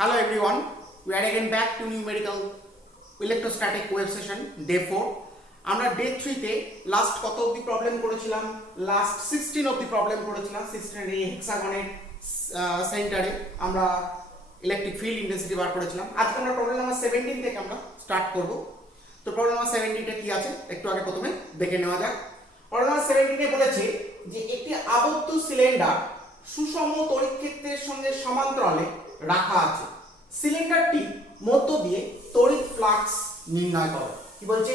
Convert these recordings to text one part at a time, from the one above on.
Hello everyone, we are again back to numerical electrostatic wave session day 4. আমরা day 3 তে last কত অবধি problem করেছিলাম? লাস্ট 16 অবধি প্রবলেম করেছিলাম। 16 এর এই হেক্সাগনের সেন্টারে আমরা ইলেকট্রিক ফিল্ড ইন্টেন্সিটি বার করেছিলাম। আজকে আমরা প্রবলেম নাম্বার 17 থেকে আমরা স্টার্ট করব। তো প্রবলেম নাম্বার 17 টা কি আছে একটু আগে প্রথমে দেখে নেওয়া যাক। প্রবলেম নাম্বার 17 এ বলেছে যে একটি আবদ্ধ সিলিন্ডার সুষম তড়িৎ ক্ষেত্রের সঙ্গে সমান্তরালে রাখা আছে। সিলিন্ডারটি মধ্য দিয়ে তড়িৎ ফ্লাক্স নির্ণয় করো। কি বলছে?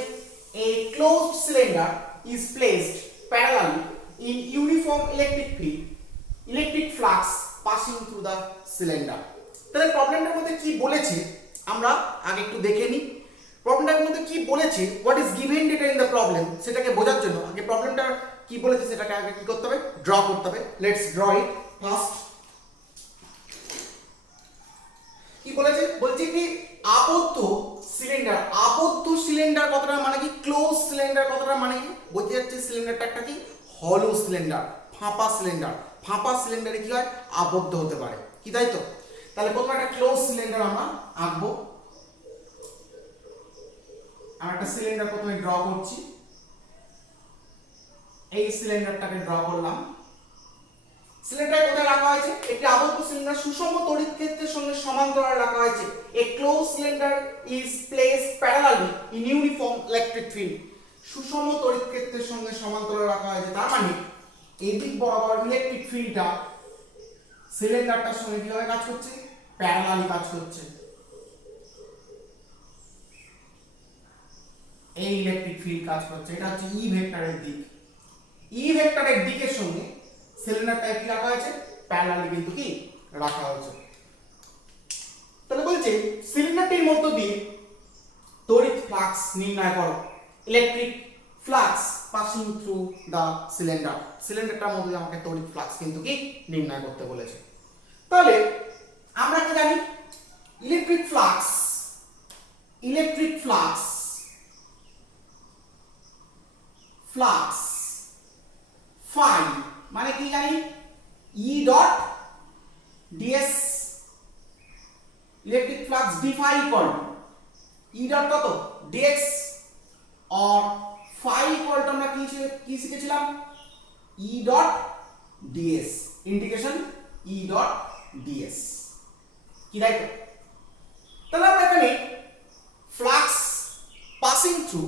A closed cylinder is placed parallelly in uniform electric flux passing through the cylinder. তাহলে প্রবলেমটার মধ্যে কি বলেছে আমরা আগে একটু দেখে নিই। প্রবলেমটার মধ্যে কি বলেছে, what is given data in the problem, সেটাকে বোঝার জন্য আগে প্রবলেমটা কি বলেছে সেটাকে আগে কি করতে হবে, ড্র করতে হবে। Let's draw it first. কি বলেছে? বলছে কি আবদ্ধ সিলিন্ডার কথাটা মানে কি, ক্লোজ সিলিন্ডার কথাটা মানে কি বলতে যাচ্ছে সিলিন্ডারটা একটা কি হলো সিলিন্ডার, ফাঁপা সিলিন্ডারে কি হয় আবদ্ধ হতে পারে, কি তাই তো? তাহলে প্রথমে একটা ক্লোজ সিলিন্ডার আমরা আঁকবো। আমরা একটা সিলিন্ডার প্রথমে ড্র করছি, এই সিলিন্ডারটাকে ড্র করলাম। সিলিন্ডার কোথায় রাখা হয়েছে? একটি আবদ্ধ সিলিন্ডার সুষম তড়িৎ ক্ষেত্রের সঙ্গে সমান্তরালে রাখা হয়েছে। A closed cylinder is placed parallelly in uniform electric field. সুষম তড়িৎ ক্ষেত্রের সঙ্গে সমান্তরালে রাখা হয়েছে, তার মানে এই দিক বরাবর ইলেকট্রিক ফিল্ডটা সিলিন্ডারটার সঙ্গে কিভাবে কাজ করছে? প্যারালালি কাজ করছে। এই ইলেকট্রিক ফিল্ড কাজ করছে, এটা হচ্ছে ই ভেক্টরের দিক। ই ভেক্টরের দিকের সঙ্গে সিলিন্ডারটা কি রাখা হয়েছে? প্যারালালি কিন্তু কি রাখা হয়েছে। তাহলে বলছে সিলিন্ডারটির মধ্য দিয়ে তড়িৎ ফ্লাক্স নির্ণয় করো। Electric flux passing through the সিলিন্ডারটার মধ্যে আমাকে তড়িৎ ফ্লাক্স কিন্তু কি নির্ণয় করতে বলেছে। তাহলে আমরা কি জানি? ইলেকট্রিক ফ্লাক্স ফাই মানে কি জানি? E dot ds, electric flux d phi equal to E dot কত dx or phi equal to আমরা কি শিখেছিলাম? E dot ds, integration E dot ds, কি তাই তো? তাহলে আমরা এখানে flux passing through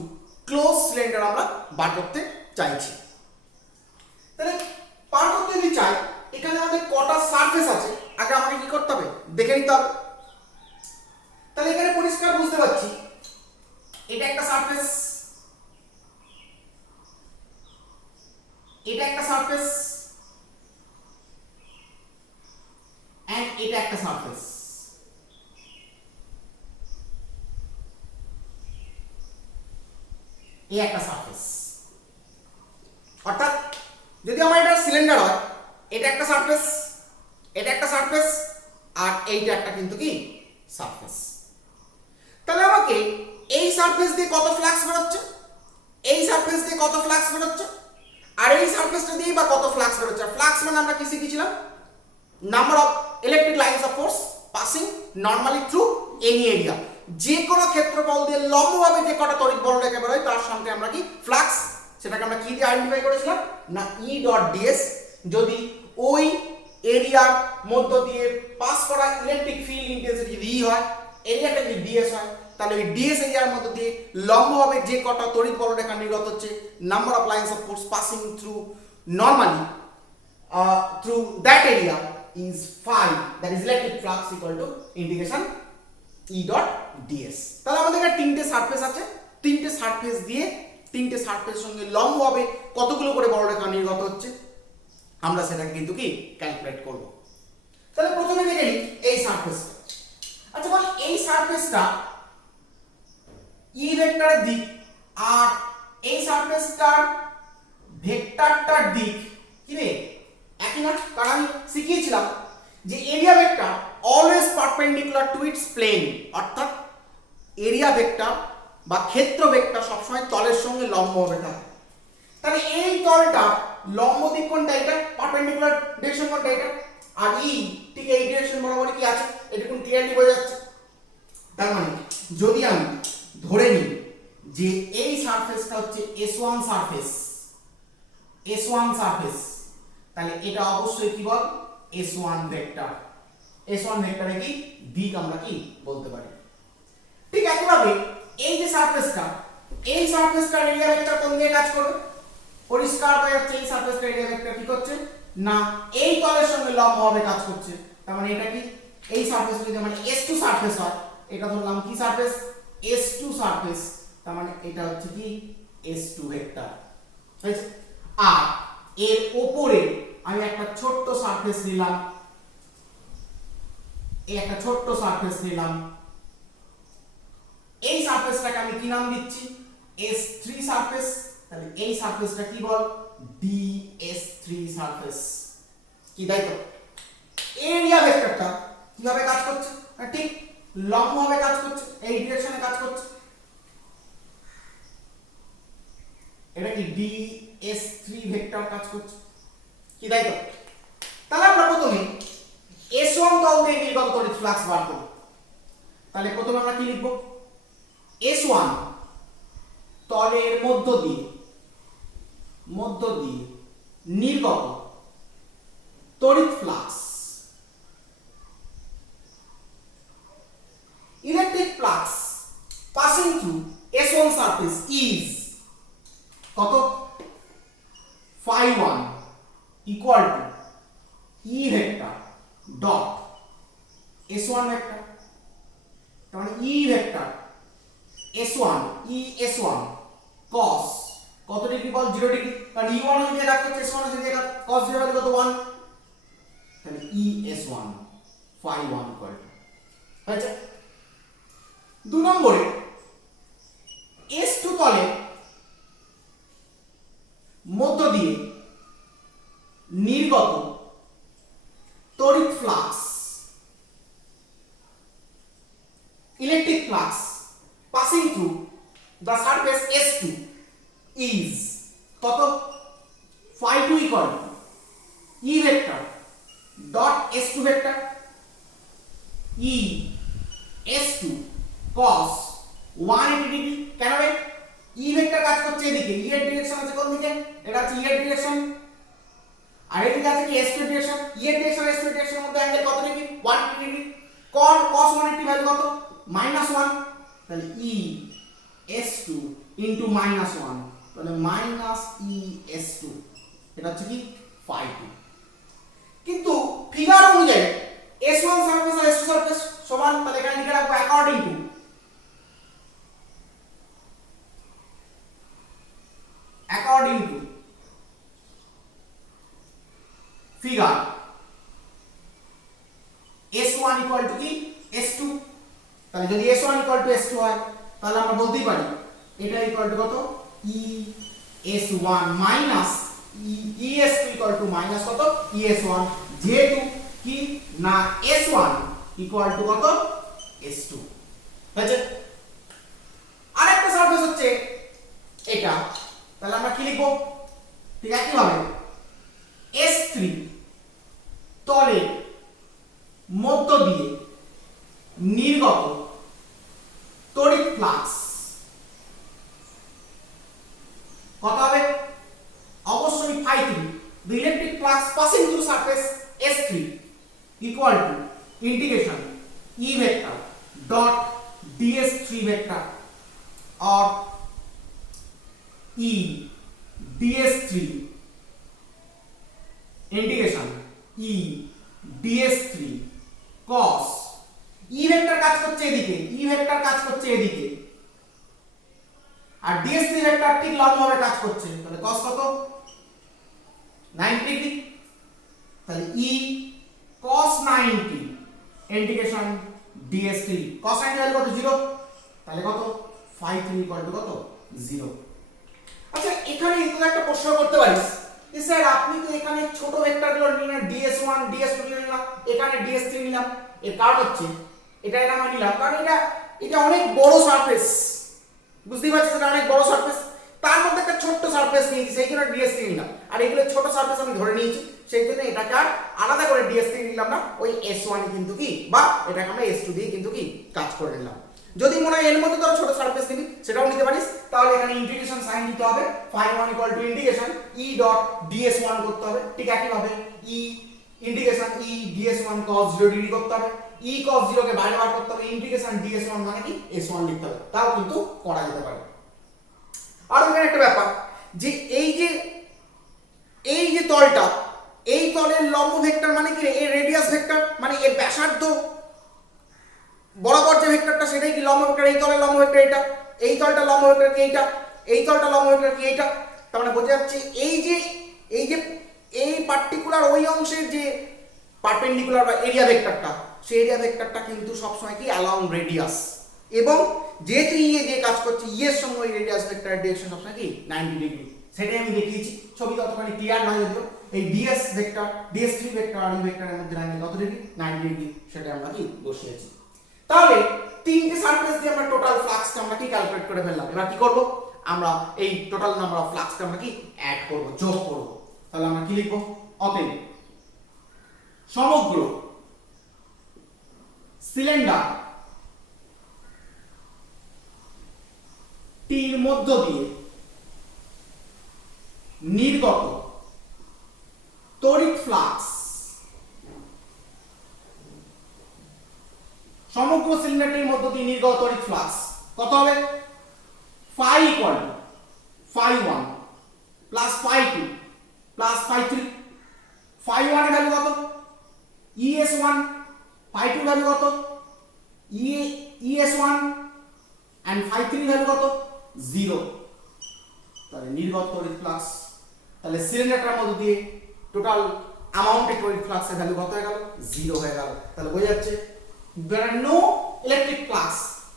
close cylinder আমরা বার করতে চাইছি। তাহলে পার করতে যদি চাই, এখানে আমাদের কটা সারফেস আছে আগে আমাকে কি করতে হবে দেখে নিতে হবে। তাহলে এখানে পরিষ্কার বুঝতে পারছি এটা একটা সারফেস, এটা একটা সারফেস এন্ড এটা একটা সারফেস। এই একটা সারফেস, অর্থাৎ যদি আমার এটা সিলিন্ডার হয়, এটা একটা সারফেস, এটা একটা সারফেস, আর এইটা একটা কিন্তু কি সারফেস। তাহলে আমাকে এই সারফেস দিয়ে কত ফ্লাক্স বেরোচ্ছে, এই সারফেস দিয়ে কত ফ্লাক্স বেরোচ্ছে, আর এই সারফেসটা দিয়ে বা কত ফ্লাক্স বেরোচ্ছে। ফ্লাক্স মানে আমরা কি শিখেছিলাম? Number of electric lines of force passing normally through any area. যে কোনো ক্ষেত্রফল দিয়ে লম্বভাবে যে কটা তড়িৎ বলরেখা বেরোয় তার সঙ্গে আমরা কি ফ্লাক্স, সেটাকে আমরা কি দিয়ে আইডেন্টিফাই করেছিলাম না E ডট ds। যদি ওই এরিয়ার মধ্য দিয়ে পাস করা ইলেকট্রিক ফিল্ড ইন্টেন্সিটি যদি E হয়, এরিয়াটা যদি ds হয়, তাহলে ওই ds এরিয়ার মধ্য দিয়ে লম্বভাবে যে কটা তড়িৎ বলরেখা নির্গত হচ্ছে, number of lines of force passing through normally through that area is phi, that is electric flux equal to integration E dot ds. তাহলে আমাদের এখানে তিনটে সারফেস আছে, তিনটে সারফেস দিয়ে তিনটে সারফেস সঙ্গে লম্বভাবে কতগুলো করে বলরেখা নির্গত হচ্ছে আমরা সেটাকে কিন্তু কি ক্যালকুলেট করব। তাহলে প্রথমে দেখে নিই এই সারফেসটা। আচ্ছা বল, এই সারফেসটা ই ভেক্টরের দিক আর এই সারফেসটার ভেক্টরটার দিক কি রে একই না? কারণ আমি শিখিয়েছিলাম যে area vector always perpendicular to its plane, অর্থাৎ এরিয়া ভেক্টর বা ক্ষেত্র ভেক্টর সবসময় তলের সঙ্গে লম্বভাবে থাকে। তাহলে এই তলটা লম্ব দিক কোনটা? এটা পারপেন্ডিকুলার ডিরেকশন কোনটা? এটা। আর ই ঠিক এই ডিরেকশন বরাবর কি আছে? এটুকুন ক্লিয়ারলি বোঝা যাচ্ছে। তার মানে যদি আমি ধরে নিই যে এই সারফেসটা হচ্ছে S1 সারফেস, S1 সারফেস, তাহলে এটা অবশ্যই কি বল S1 ভেক্টর। S1 ভেক্টরে কি দিক আমরা কি বলতে পারি। ঠিক একইভাবে এই যে সারফেসটা, এই সারফেসটার এরিয়া ভেক্টর কোন দিকে কাজ করবে? পরিষ্কার হয়ে যাচ্ছে এই সারফেসটার এরিয়া ভেক্টর কি করছে না এই তলের সঙ্গে লম্বভাবে কাজ করছে। তার মানে এটা কি এই সারফেস যদি মানে S2 সারফেস হয়, এটা ধরলাম কি সারফেস S2 সারফেস, তার মানে এটা হচ্ছে কি S2 ভেক্টর হয়েছে। আর এর উপরে আমি একটা ছোট্ট সারফেস নিলাম, এই একটা ছোট্ট সারফেস নিলাম, এই সারফেসটাকে আমি কি নাম দিচ্ছি S3 সারফেস। তাহলে এই সারফেসটা কি বল DS3 সারফেস কি, তাই তো? এরিয়া ভেক্টরটা কিভাবে কাজ করছে? ঠিক লম্বভাবে কাজ করছে, এই ডিরেকশনে কাজ করছে। এটা কি DS3 ভেক্টর কাজ করছে কি, তাই তো? তাহলে আমরা প্রথমে S1 তল দিয়ে নির্গত তড়িৎ ফ্লাক্স বার করব। তাহলে প্রথমে আমরা কি লিখব? S1 তলের মধ্য দিয়ে নির্গত তড়িৎ flux, electric flux passing through S1 surface is কত phi1 equal to E vector dot S1 vector. তার মানে E vector S1 S1 cos কত ডিগ্রি বল 0 ডিগ্রি, কারণ E1 এর দিকে কাজ করছে, S1 এর দিকে cos 0 মানে কত 1, তাহলে ES1 phi1 ইকুয়াল টু আচ্ছা। 2 নম্বরে S2 তলে মধ্য দিয়ে নির্গত তড়িৎ flux, electric flux passing through the surface S2 is কত phi2 equal to E vector dot S2 vector E S2 cos 180 degree. কেন রে? E ভেক্টর কাজ করছে এদিকে, E এর ডিরেকশন আছে কোন দিকে? এটা হচ্ছে E এর ডিরেকশন, আর এদিকে আছে কি S2 এর ডিরেকশন। E এর ডিরেকশন S2 এর ডিরেকশনের মধ্যে অ্যাঙ্গেল কত ডিগ্রি? 180 ডিগ্রি। cos 180 ভ্যালু কত? -1। তাহলে E S2 ইনটু -1, তাহলে -ES2, এটা হচ্ছে কি phi2। কিন্তু ফিগার অনুযায়ী S1 সারফেস আর S2 সারফেস সমান, তাহলে এখানে লিখে রাখবো according to figure S1 equal to কি S2। তাহলে যদি S1 ইকুয়াল টু S2 হয় তাহলে আমরা বলতেই পারি এটা ইকুয়াল টু কত ES1 minus ES2 equal to minus কত ES1, যেহেতু কি না S1 ইকুয়াল টু কত S2 হয়েছে। আরেকটা সারফেস হচ্ছে এটা, তাহলে আমরা কি লিখবো? ঠিক একইভাবে S3 তলের মধ্য দিয়ে নির্গত তড়িৎ ফ্লাক্স কত হবে? অবশ্যই phi3, the electric flux passing through surface S3 equal to integration E vector dot DS3 vector or E DS3 integration E DS3 cos E vector কাজ করছে এদিকে, E ভেক্টর কাজ করছে এদিকে, আর DS3 ভেক্টর ঠিক লম্বভাবে কাজ করছে, তাহলে cos কত 90 ডিগ্রি। তাহলে E cos 90 integration DS3 cos 90 value কত 0, তাহলে কত phi3 ইকুয়াল টু কত 0। আচ্ছা এখানে তুই একটা প্রশ্ন করতে পারিস যে স্যার আপনি তো এখানে ছোট ভেক্টরগুলো নিলেন DS1 DS2 নিলাম, এখানে DS3 নিলাম, এর কারণ হচ্ছে এটা আমরা নিলাম কারণ এটা অনেক বড় সারফেস, বুঝতেই পারছিস এটা অনেক বড় সারফেস, তার মধ্যে একটা ছোট্ট সারফেস নিয়েছি সেই জন্য DS3 নিলাম, আর এগুলো ছোট সারফেস আমি ধরে নিয়েছি সেই জন্য এটাকে আর আলাদা করে ds থেকে নিলাম না, ওই s1 কিন্তু কি বা এটাকে আমরা s2 দিয়ে কিন্তু কি কাজ করে নিলাম। যদি মনে হয় এর মধ্যে ধরো ছোট সারফেস নিবি সেটাও নিতে পারিস, তাহলে এখানে ইন্টিগ্রেশন সাইন দিতে হবে, phi1 integration e dot ds1 করতে হবে। ঠিক একই ভাবে e integration e ds1 cos 0 degree করতে হবে, e cos 0 কে বাইরে বার করতে হবে, ইন্টিগ্রেশন ds1 মানে কি s1 লিখতে হবে, তাও কিন্তু করা যেতে পারে। আর এখানে একটা ব্যাপার যে এই যে তলটা, এই তলের লম্ব ভেক্টর মানে কি এর রেডিয়াস ভেক্টর মানে এর ব্যাসার্ধ বরাবর যে ভেক্টরটা সেটাই কি লম্ব ভেক্টর, এই তলের লম্ব ভেক্টর এটা, এই তলটা লম্ব ভেক্টর কি এইটা, এই তলটা লম্ব ভেক্টর কি এইটা। তার মানে বোঝা যাচ্ছে এই পার্টিকুলার ওই অংশের যে পারপেন্ডিকুলার বা এরিয়া ভেক্টরটা, সেই এরিয়া ভেক্টরটা কিন্তু সবসময় কি অ্যালং রেডিয়াস, এবং যেহেতু ই যে কাজ করছে ই এর সঙ্গে ওই রেডিয়াস ভেক্টরের ডিরেকশন সবসময় কি 90 ডিগ্রি, সেটাই আমি দেখিয়েছি। ছবি ততখানি ক্লিয়ার নয় যদিও, এই ds ভেক্টর ds3 ভেক্টর আর ই ভেক্টরের মধ্যে অ্যাঙ্গেল কত ডিগ্রি 90 ডিগ্রি, সেটা আমরা কি বসিয়েছি। তাহলে তিনটে সারফেস দিয়ে আমরা টোটাল ফ্লাক্সটা আমরা কি ক্যালকুলেট করে ফেললাম। এবার কি করব, আমরা এই টোটাল নাম্বার অফ ফ্লাক্সটা আমরা কি অ্যাড করব, যোগ করব। তাহলে আমরা কি লিখব, অতএব সমগ্র সিলিন্ডার টির মধ্য দিয়ে নির্গত তড়িৎ ফ্লাক্স, সমগ্র সিলিন্ডারটির মধ্য দিয়ে নির্গত তড়িৎ ফ্লাক্স কত হবে, phi equal to phi1 plus phi2 plus phi3। phi1 এর ভ্যালু কত, es1, phi2 ভ্যালু কত, es1 and phi3 ভ্যালু কত 0। তাহলে নির্গত তড়িৎ ফ্লাক্স, তাহলে সিলিন্ডারটার মধ্য দিয়ে টোটাল অ্যামাউন্টেড তড়িৎ ফ্লাক্সের ভ্যালু কত হয়ে গেল, 0 হয়ে গেল। তাহলে বোঝা যাচ্ছে there are no electric flux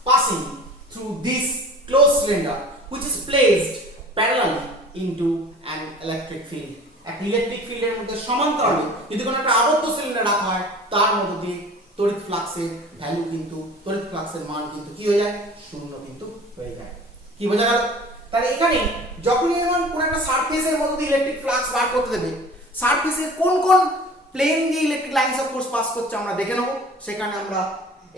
passing through this closed cylinder which is placed parallelly into an electric field। একটা ইলেকট্রিক ফিল্ডের মধ্যে সমান্তরালে যদি কোনো একটা আবদ্ধ সিলিন্ডার রাখা হয়, তার মধ্য দিয়ে তড়িৎ ফ্লাক্সের ভ্যালু কিন্তু তড়িৎ ফ্লাক্সের মান কিন্তু কি হয়ে যায়, শূন্য কিন্তু হয়ে যায়। কি বোঝা গেল? তাহলে এখানে যখনই এমন কোন একটা সারফেসের মধ্য দিয়ে ইলেকট্রিক ফ্লাক্স বার করতে দেবে, সারফেসের কোন কোন প্লেন দিয়ে electric lines of force pass করছে আমরা দেখে নেব। সেখানে আমরা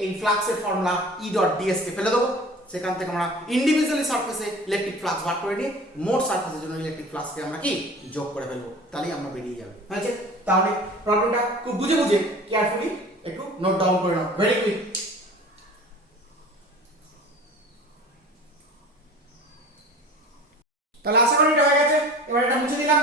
এই ফ্লাক্সের ফর্মুলা E ডট ds কে ফেলে দেবো, সেখান থেকে আমরা ইন্ডিভিজুয়ালি সারফেসে ইলেকট্রিক ফ্লাক্স বার করে নিয়ে মোট সারফেসের জন্য ইলেকট্রিক ফ্লাক্সকে আমরা কি যোগ করে ফেলবো, তাহলেই আমরা বেরিয়ে যাবে। হয়েছে? তাহলে প্রবলেমটা খুব বুঝে কেয়ারফুলি একটু নোট ডাউন করে নাও, ভেরি কুইক। তাহলে আশা করি এটা হয়ে গেছে, এবার এটা মুছে দিলাম।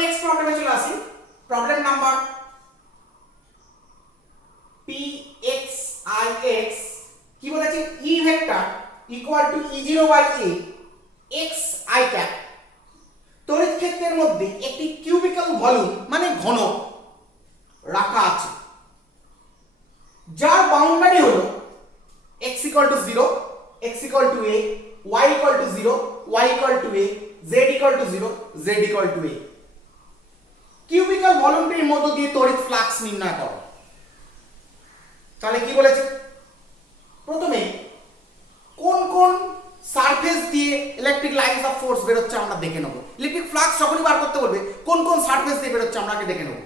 নেক্সট প্রবলেমে চলে আসি। প্রবলেম নাম্বার pxix কি বলেছে, E vector equal to E0 by a x i cap তড়িৎ ক্ষেত্রের মধ্যে একটি কিউবিক্যাল ভলিউম মানে ঘনক রাখা আছে, যার বাউন্ডারি হলো x equal to 0, x equal to a, y equal to 0, y equal to a, z equal to 0, z equal to a। Cubicle ভলিউমটির মধ্য দিয়ে তড়িৎ ফ্লাক্স নির্ণয় করো। তাহলে কি বলেছে, প্রথমে কোন কোন সারফেস দিয়ে ইলেকট্রিক লাইনস অফ ফোর্স বের হচ্ছে আমরা দেখে নেব। ইলেকট্রিক ফ্লাক্স যখনই বার করতে বলবে কোন কোন সারফেস দিয়ে বের হচ্ছে আমরা আগে দেখে নেব।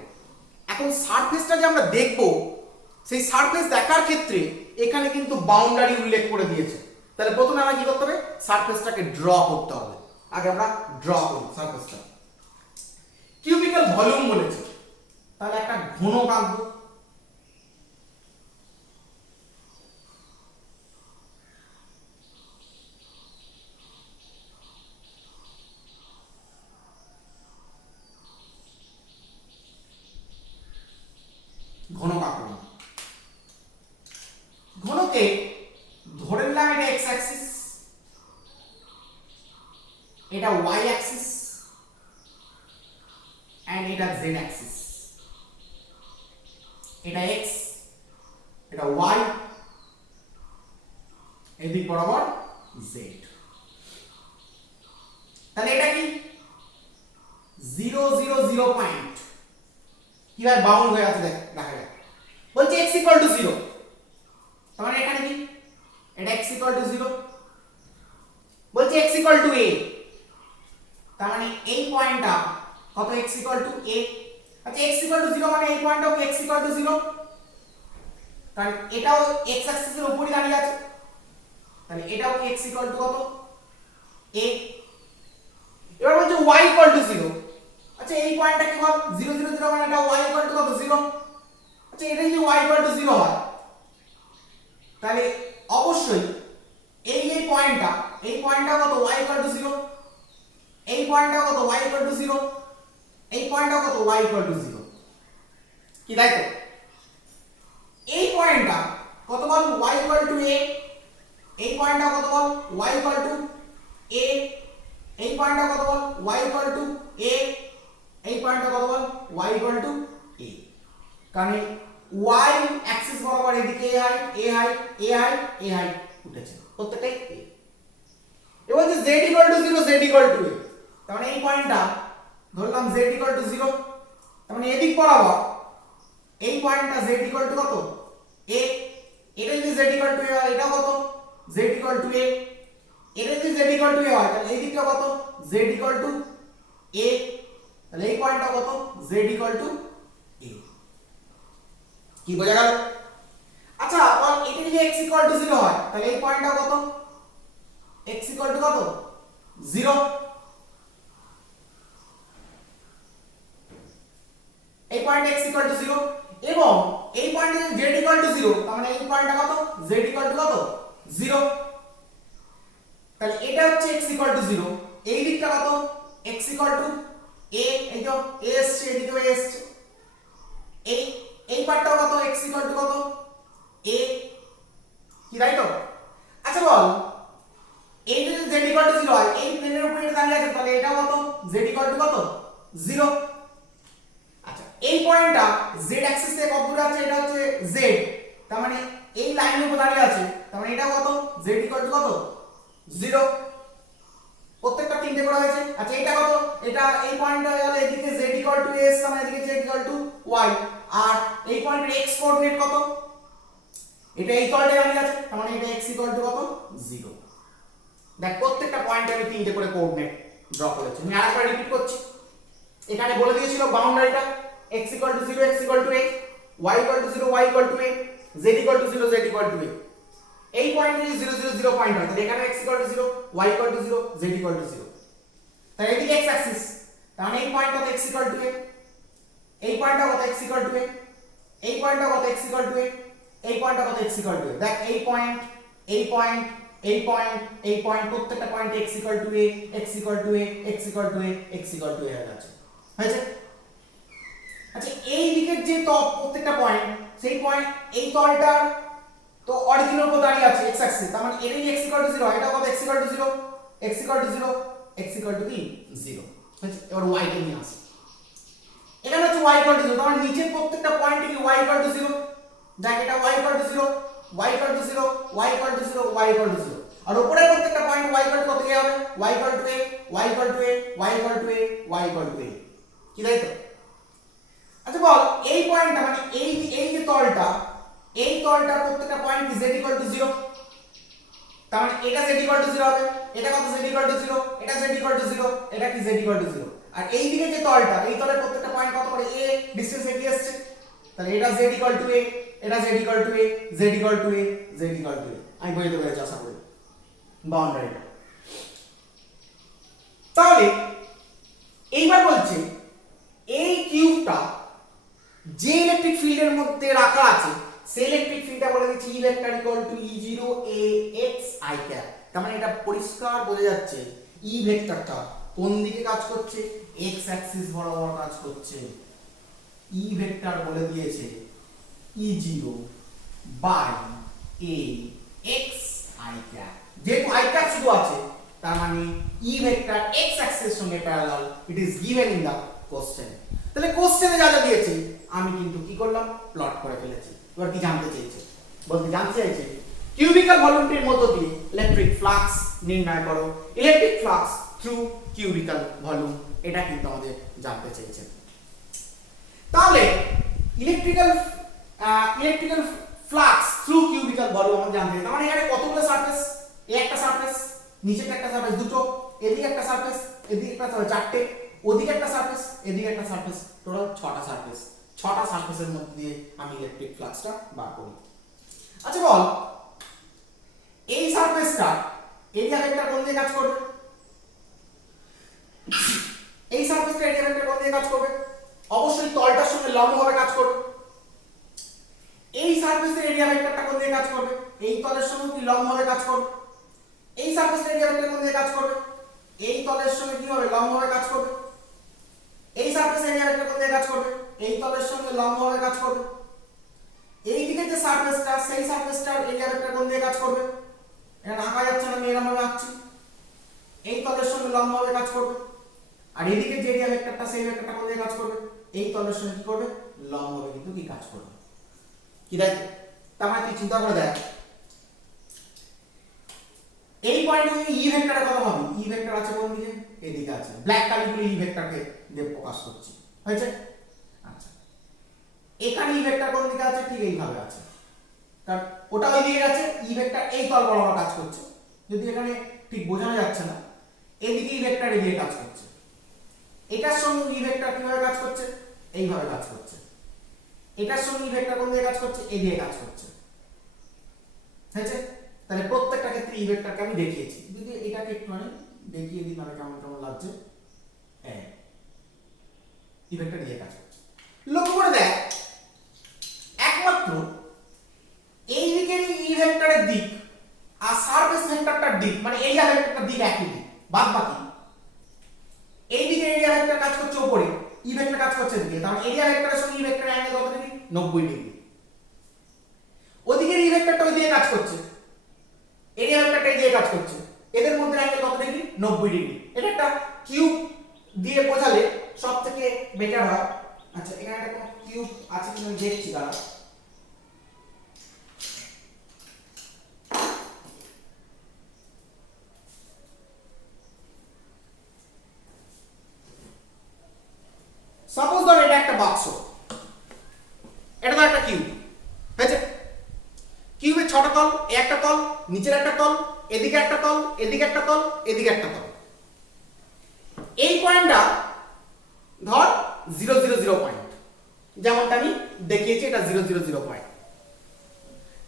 এখন সারফেসটা যে আমরা দেখব, সেই সারফেস দেখার ক্ষেত্রে এখানে কিন্তু বাউন্ডারি উল্লেখ করে দিয়েছে। তাহলে প্রথমে আমরা কি করতে হবে, সারফেসটাকে ড্র করতে হবে। আগে আমরা ড্র করি সারফেসটা। কিউবিক্যাল ভলিউম বলেছে, তাহলে একটা ঘনক আঁকবো। ঘনক আঁকলাম, ঘনকে ধরে নিলাম এটা x অ্যাক্সিস, এটা y অ্যাক্সিস এন্ড এটা z অ্যাক্সিস। এটা x, এটা y, এদিক বরাবর z। তাহলে এটা কি 0 0 0 পয়েন্ট কিভাবে বাউন্ড হয়ে আছে দেখা যায়। বলছে x = 0, তার মানে এখানে কি এটা x = 0। বলছে x = a, তার মানে এই পয়েন্টটা কত x = a। আচ্ছা x = 0 মানে এই পয়েন্টটাও x = 0, কারণ এটাও x অ্যাক্সিসের উপরই দাঁড়িয়ে আছে, তাহলে এটাও কি x = কত a। এবার বলছে y = 0। আচ্ছা এই পয়েন্টটা কি হবে 0 0 0 মানে এটা y = কত 0। আচ্ছা এটা যদি y = 0 হয় তাহলে অবশ্যই এই পয়েন্টটা কত y = 0, এই পয়েন্টটা কত y = 0, এই পয়েন্টটা কত y = 0, কি তাই তো। এই পয়েন্টটা কত বল y = a, এই পয়েন্টটা কত বল y = a, এই পয়েন্টটা কত বল y = a, এই পয়েন্টটা কত বল y = a। কারণ y অ্যাক্সিস বরাবর এদিকে a হাইট উঠেছে প্রত্যেকটাই a। এবার যে z = 0 z = a, তার মানে এই পয়েন্টটা ধরলাম z = 0, তার মানে এদিক বরাবর এই পয়েন্টটা z = কত a, এটা যদি z = a হয় এটা কত z = a, এটা যদি z = a হয় তাহলে এই দিকটা কত z = a, তাহলে এই পয়েন্টটা কত z = a। কি বোঝা গেল। আচ্ছা বল এটা যদি x = 0 হয় তাহলে এই পয়েন্টটা কত x = কত 0, এই পয়েন্ট x = 0 এবং এই পয়েন্টে z = 0, তার মানে এই পয়েন্টটা কত z = কত 0, তাহলে এটা হচ্ছে x = 0, এই দিকটা কত x = a, এই যে a এসছে এদিকে a এসছে, এই পার্টটাও কত x = কত a, কি তাই তো। আচ্ছা বল এই যদি z = 0 হয় এই প্লেনের উপরে এটা দাঁড়িয়ে আছে তাহলে এটা কত z = কত 0। আচ্ছা এই পয়েন্টটা z অ্যাক্সিস থেকে কত দূরে আছে এটা হচ্ছে z, তার মানে এই লাইনের উপর দাঁড়িয়ে আছে, তার মানে এটা কত z = কত 0, প্রত্যেকটা তিনটে করা হয়েছে। আচ্ছা এটা কত এটা এই পয়েন্টটা হলো এদিকে z = a, তার মানে এদিকে z = y, আর এই পয়েন্টের x কোঅর্ডিনেট কত এটা এই তলটা দাঁড়িয়ে আছে, তার মানে এটা x = কত 0। দেখ প্রত্যেকটা পয়েন্টে আমি তিনটে করে কোঅর্ডিনেট ড্র করেছি। আমি আরেকবার রিপিট করছি, এখানে বলে দিয়েছিল বাউন্ডারিটা x = 0 x = a, y = 0 y = a, z = 0 z = a। এই পয়েন্টে যদি 0 0 0 পয়েন্ট হয় তাহলে এখানে x = 0 y = 0 z = 0, তাই এদিকে x অ্যাক্সিস, তার মানে এই পয়েন্ট কত x = a, এই পয়েন্টটা কত x = a, এই পয়েন্টটা কত x = a, এই পয়েন্টটা কত x = a। দেখ এই পয়েন্ট এই পয়েন্ট এই পয়েন্ট এই পয়েন্ট প্রত্যেকটা point x = a x = a x = a x = a হয়ে যাচ্ছে, হয়েছে। আচ্ছা এই দিকের যে প্রত্যেকটা পয়েন্ট সেই পয়েন্ট এই তলটা তো অরিজিনের উপর দাঁড়িয়ে আছে x অ্যাক্সিস, তার মানে এটাই x = 0 এটা কত x = 0 x = 0 x = কি 0, হয়েছে। এবার y কে নিয়ে আসি, এখানে হচ্ছে y = 0, তার মানে নিচের প্রত্যেকটা পয়েন্টে কি y = 0, দেখ এটা y = 0 y = 0 y = 0 y = 0, আর উপরের প্রত্যেকটা পয়েন্ট y = কত কি হবে y = a y = a y = a y = a, কি তাই তো। আচ্ছা বল এই পয়েন্টটা মানে এই যে তলটা এই তলটার প্রত্যেকটা পয়েন্ট কি z = 0, তার মানে এটা z = 0 হবে, এটা কত z = 0 এটা z = 0 এটা কি z = 0, আর এই দিকে যে তলটা এই তলের প্রত্যেকটা পয়েন্ট কত করে a ডিসটেন্স এগিয়ে আসছে, তাহলে এটা z = a এটা z = a z = a z = a। আমি বলে দেব আশা করি বাউন্ডারিটা। তাহলে এইবার বলছে এই কিউবটা যে ইলেকট্রিক ফিল্ডের মধ্যে রাখা আছে সেই ইলেকট্রিক ফিল্ডটা বলে দিচ্ছি E vector E0 ax i cap, তার মানে এটা পরিষ্কার বোঝা যাচ্ছে E ভেক্টরটা কোন দিকে কাজ করছে x অ্যাক্সিস বরাবর কাজ করছে। E ভেক্টর বলে দিয়েছে E0 by ax i cap, যেহেতু i ক্যাপ শুধু আছে তার মানে E ভেক্টর x অ্যাক্সিস সঙ্গে parallel, it is given in the question. তাহলে কোশ্চেনে যা যা দিয়েছে আমি কিন্তু কি করলাম প্লট করে ফেলেছি। এবার কি জানতে চেয়েছে বলতে জানতে চাইছে কিউবিক্যাল ভলিউমটির মধ্য দিয়ে ইলেকট্রিক ফ্লাক্স নির্ণয় করো, electric flux through cubicle volume, এটা কিন্তু আমাদের জানতে চেয়েছে। তাহলে electrical flux through cubicle volume আমরা জানতে চাই। মানে এখানে কতগুলো সারফেস, এই একটা সারফেস, নিচের একটা সারফেস দুটো, এদিকে একটা সারফেস, এদিকে একটা সারফেস চারটে, ওদিকে একটা সারফেস, এদিকে একটা সারফেস, টোটাল 6টা সারফেস। 6টা সারফেসের মধ্যে দিয়ে আমি ইলেকট্রিক ফ্লাক্সটা বার করি। আচ্ছা বল, এই সারফেসটা এরিয়া ভেক্টর কোন দিকে কাজ করবে? এই সারফেসটা এরিয়া ভেক্টর কোন দিকে কাজ করবে? অবশ্যই তলটার সঙ্গে লম্বভাবে কাজ করবে। এই সারফেসের এরিয়া ভেক্টরটা কোন দিকে কাজ করবে? এই তলের সঙ্গে কি লম্বভাবে কাজ করবে? এই সারফেসের এরিয়া ভেক্টর কোন দিকে কাজ করবে? এই তলের সঙ্গে কি হবে? লম্বভাবে কাজ করবে। এই সারফেসের এরিয়া ভেক্টর কোন দিকে কাজ করবে? এই তলের সঙ্গে লম্বভাবে কাজ করবে। এই দিকে যে সারফেসটা, সেই সারফেসটার এরিয়া ভেক্টর কোন দিকে কাজ করবে? এটা আঁকা যাচ্ছে না, আমি এরকম ভাবে আঁকছি। এই তলের সঙ্গে লম্বভাবে কাজ করবে। আর এদিকে যে এরিয়া ভেক্টরটা, সেই ভেক্টরটা কোন দিকে কাজ করবে? এই তলের সঙ্গে কি করবে? লম্বভাবে কিন্তু কি কাজ করবে। কি দেখ, তার মানে তুই চিন্তা করে দেখ, এই পয়েন্টে যদি ই ভেক্টরের কথা ভাবি, ই ভেক্টর আছে কোন দিকে? এদিকে আছে। ব্ল্যাক কালিগুলো ই ভেক্টরকে দিয়ে প্রকাশ করছি, হয়েছে? আচ্ছা, এখানে ই ভেক্টর কোন দিকে আছে? ঠিক এইভাবে আছে, কারণ ওটা ওই দিকে আছে, ই ভেক্টর এই তল বরাবর কাজ করছে। যদি এখানে ঠিক বোঝানো যাচ্ছে না, এদিকে ই ভেক্টর এদিকে কাজ করছে। এটার সঙ্গে ই ভেক্টর কিভাবে কাজ করছে? এইভাবে কাজ করছে। এটার সঙ্গে ই ভেক্টর কোন দিকে কাজ করছে? এদিকে কাজ করছে, হয়েছে? তাহলে প্রত্যেকটা ক্ষেত্রে ই ভেক্টরকে আমি দেখিয়েছি। যদি এটাকে একটু আমি দেখিয়ে দিই তাহলে কেমন কেমন লাগছে। হ্যাঁ, ই ভেক্টর দিয়ে কাজ করছে। লক্ষ্য করে দেখ, একমাত্র এই দিকের ই ভেক্টরের দিক আর সারফেস ভেক্টরটার দিক, মানে এরিয়া ভেক্টরটার দিক একই দিক, বাদ বাকি এই দিকে এরিয়া ভেক্টর কাজ করছে উপরে, ই ভেক্টর কাজ করছে এদিকে। তার মানে এরিয়া ভেক্টরের সঙ্গে ই ভেক্টরের অ্যাঙ্গেল কত ডিগ্রি? 90 ডিগ্রি। ওদিকে ই ভেক্টরটা ওই দিকে কাজ করছে, এরিয়া ভেক্টরটা এই দিকে কাজ করছে, এদের মধ্যে অ্যাঙ্গেল কত ডিগ্রি? 90 ডিগ্রি। এটা একটা কিউব দিয়ে বোঝালে সবথেকে বেটার হয়। আচ্ছা, এখানে একটা কোন কিউব আছে কিনা আমি দেখছি, দাঁড়া। সাপোজ ধর এটা একটা বাক্স, এটা তো একটা কিউব, হয়েছে? কিউবের 6টা তল, একটা তল, নিচের একটা তল, এদিকে একটা তল, এদিকে একটা তল, এদিকে একটা তল। এই পয়েন্টটা ধর 0 0 0 পয়েন্ট, যেমনটা আমি দেখিয়েছি, এটা 0 0 0 পয়েন্ট।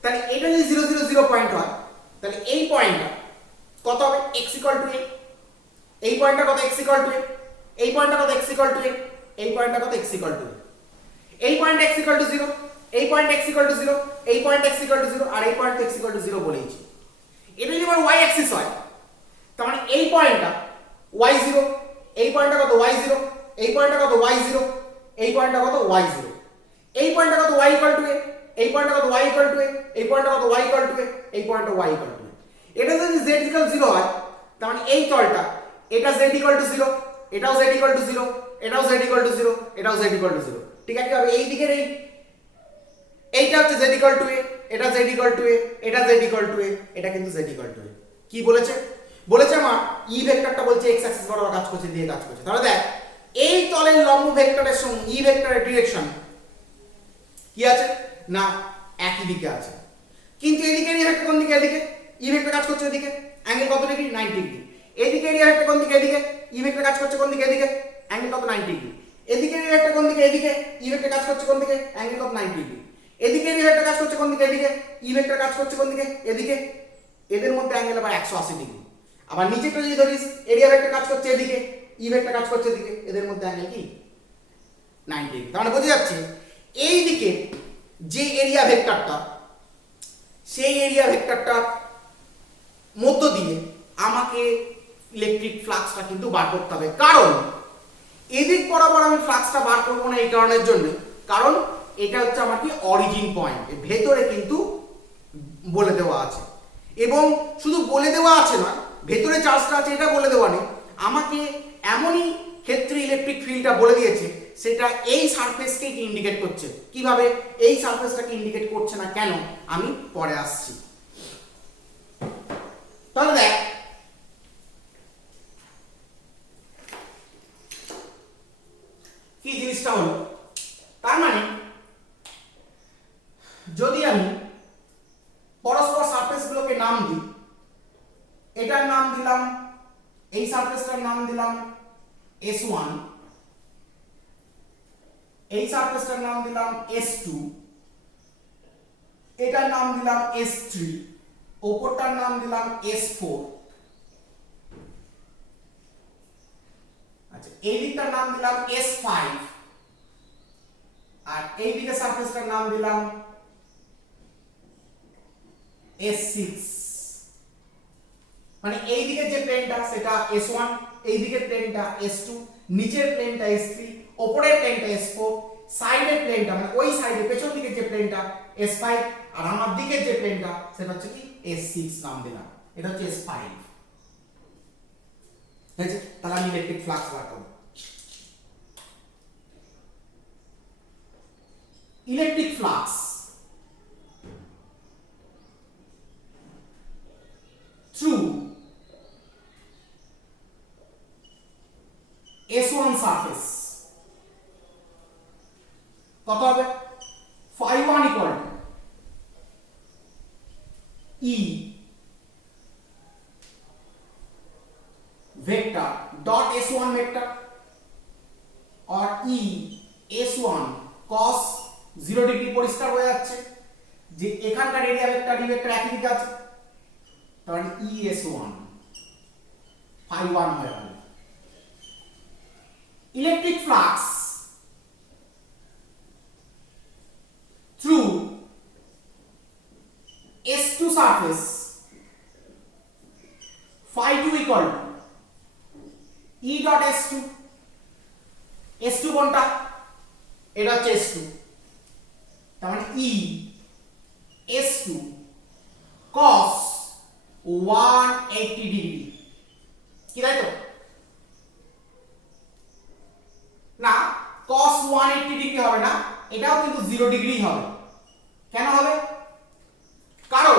তাহলে এটা যদি 0 0 0 পয়েন্ট হয়, তাহলে এই পয়েন্টটা কত হবে? x = a। এই পয়েন্টটা কত? x = a। এই পয়েন্টটা কত? x = a। এই পয়েন্টটা কত? x = a। এই পয়েন্ট x = 0, এই পয়েন্ট x = 0, এই পয়েন্ট x = 0, আর এই পয়েন্ট x = 0 বলেইছি। এটা যদি আমার y অ্যাক্সিস হয়, তার মানে এই পয়েন্টটা y0, এই পয়েন্টটা কত? y0, এই পয়েন্টটা কত? y0, এই পয়েন্টটা কত? y0, এই পয়েন্টটা কত? y = a, এই পয়েন্টটা কত? y = a, এই পয়েন্টটা কত? y = a, এই পয়েন্টটা y = a। এটা যদি z = 0 হয়, তার মানে এই তলটা, এটা z = 0, এটাও z = 0, এটাও z = 0, এটাও z = 0। ঠিক আছে? হবে এই দিকের এইটা হচ্ছে z = a, এটা z = a, এটা z = a, এটা কিন্তু z = a। কি বলেছে? বলেছে আমার ই ভেক্টরটা বলছে x অ্যাক্সিস বরাবর কাজ করছে, দিয়ে কাজ করছে। তাহলে দেখ, এই তলের লম্ব ভেক্টরের সঙ্গে ই ভেক্টরের ডিরেকশন কি আছে না? একই দিকে আছে। কিন্তু এদিকে এরিয়া ভেক্টর কোন দিকে? এদিকে ই ভেক্টর কাজ করছে এদিকে, অ্যাঙ্গেল কত ডিগ্রি? 90 ডিগ্রি। এদিকে এরিয়া ভেক্টর কোন দিকে? এদিকে ই ভেক্টর কাজ করছে কোন দিকে? এদিকে, অ্যাঙ্গেল কত? 90 ডিগ্রি। এদিকে এরিয়া ভেক্টর কোন দিকে? এদিকে ই ভেক্টর কাজ করছে কোন দিকে? অ্যাঙ্গেল কত? 90 ডিগ্রি। এদিকে এরিয়া ভেক্টর কাজ করছে কোন দিকে? এদিকে ই ভেক্টর কাজ করছে কোন দিকে? এদিকে, এদের মধ্যে অ্যাঙ্গেল আবার 180 ডিগ্রি। আবার নিচেটা যদি ধরিস, এরিয়া ভেক্টর কাজ করছে এদিকে, ই ভেক্টর কাজ করছে এদিকে, এদের মধ্যে অ্যাঙ্গেল কি? 90 ডিগ্রি। তার মানে বোঝা যাচ্ছে এই দিকে যে এরিয়া ভেক্টরটা, সেই এরিয়া ভেক্টরটার মধ্য দিয়ে আমাকে ইলেকট্রিক ফ্লাক্সটা কিন্তু বার করতে হবে। কারণ এদিক বরাবর আমি ফ্লাক্সটা বার করবো না, এই কারণের জন্য, কারণ এটা হচ্ছে আমার কি? Origin point. ভেতরে কিন্তু বলে দেওয়া আছে, এবং শুধু বলে দেওয়া আছে না, ভেতরে চার্জটা আছে এটা বলে দেওয়া নেই, আমাকে এমনই ক্ষেত্রে ইলেকট্রিক ফিল্ডটা বলে দিয়েছে, সেটা এই সারফেসকে ইন্ডিকেট করছে। কিভাবে? এই সারফেসটাকে ইন্ডিকেট করছে না কেন, আমি পরে আসছি। তাহলে দেখ কি জিনিসটা হলো, তার মানে যদি আমি পরস্পর সারফেস গুলোকে নাম দিই, এটার নাম দিলাম, এই সারফেসটার নাম দিলাম S1, এই সারফেসটার নাম দিলাম S2, এটার নাম দিলাম S3, ওপরটার নাম দিলাম S4, আচ্ছা এই দিকটার নাম দিলাম S5, আর এই দিকে সারফেসটার নাম দিলাম S6। মানে এই দিকে যে প্লেনটা সেটা S1, এই দিকের প্লেনটা S2, নিচের প্লেনটা S3, উপরের প্লেনটা S4, সাইডের প্লেনটা মানে ওই সাইডে পেছন দিকে যে প্লেনটা S5, আর আমার দিকের যে প্লেনটা সেটা হচ্ছে কি S6 নাম দিলাম, এটা হচ্ছে S5। ঠিক আছে, তাহলে আমি ইলেকট্রিক ফ্লাক্স বার করব। Electric flux through S1 surface কত হবে, phi1 equal to E vector dot S1 vector or E S1 cos 0 degree, পরিষ্কার হয়ে যাচ্ছে যে এখানকার এরিয়া ভেক্টর ডি ভেক্টর একই দিকে আছে, তাহলে E S1 phi1 হয়ে গেল। Electric flux through S2 surface phi2 equal to E dot S2, S2 কোনটা, এটা হচ্ছে S2, তার মানে E S2 cos 180 ডিগ্রি, কি তাই তো না, cos 180 ডিগ্রি হবে না, এটাও কিন্তু 0 ডিগ্রি হবে। কেন হবে, কারণ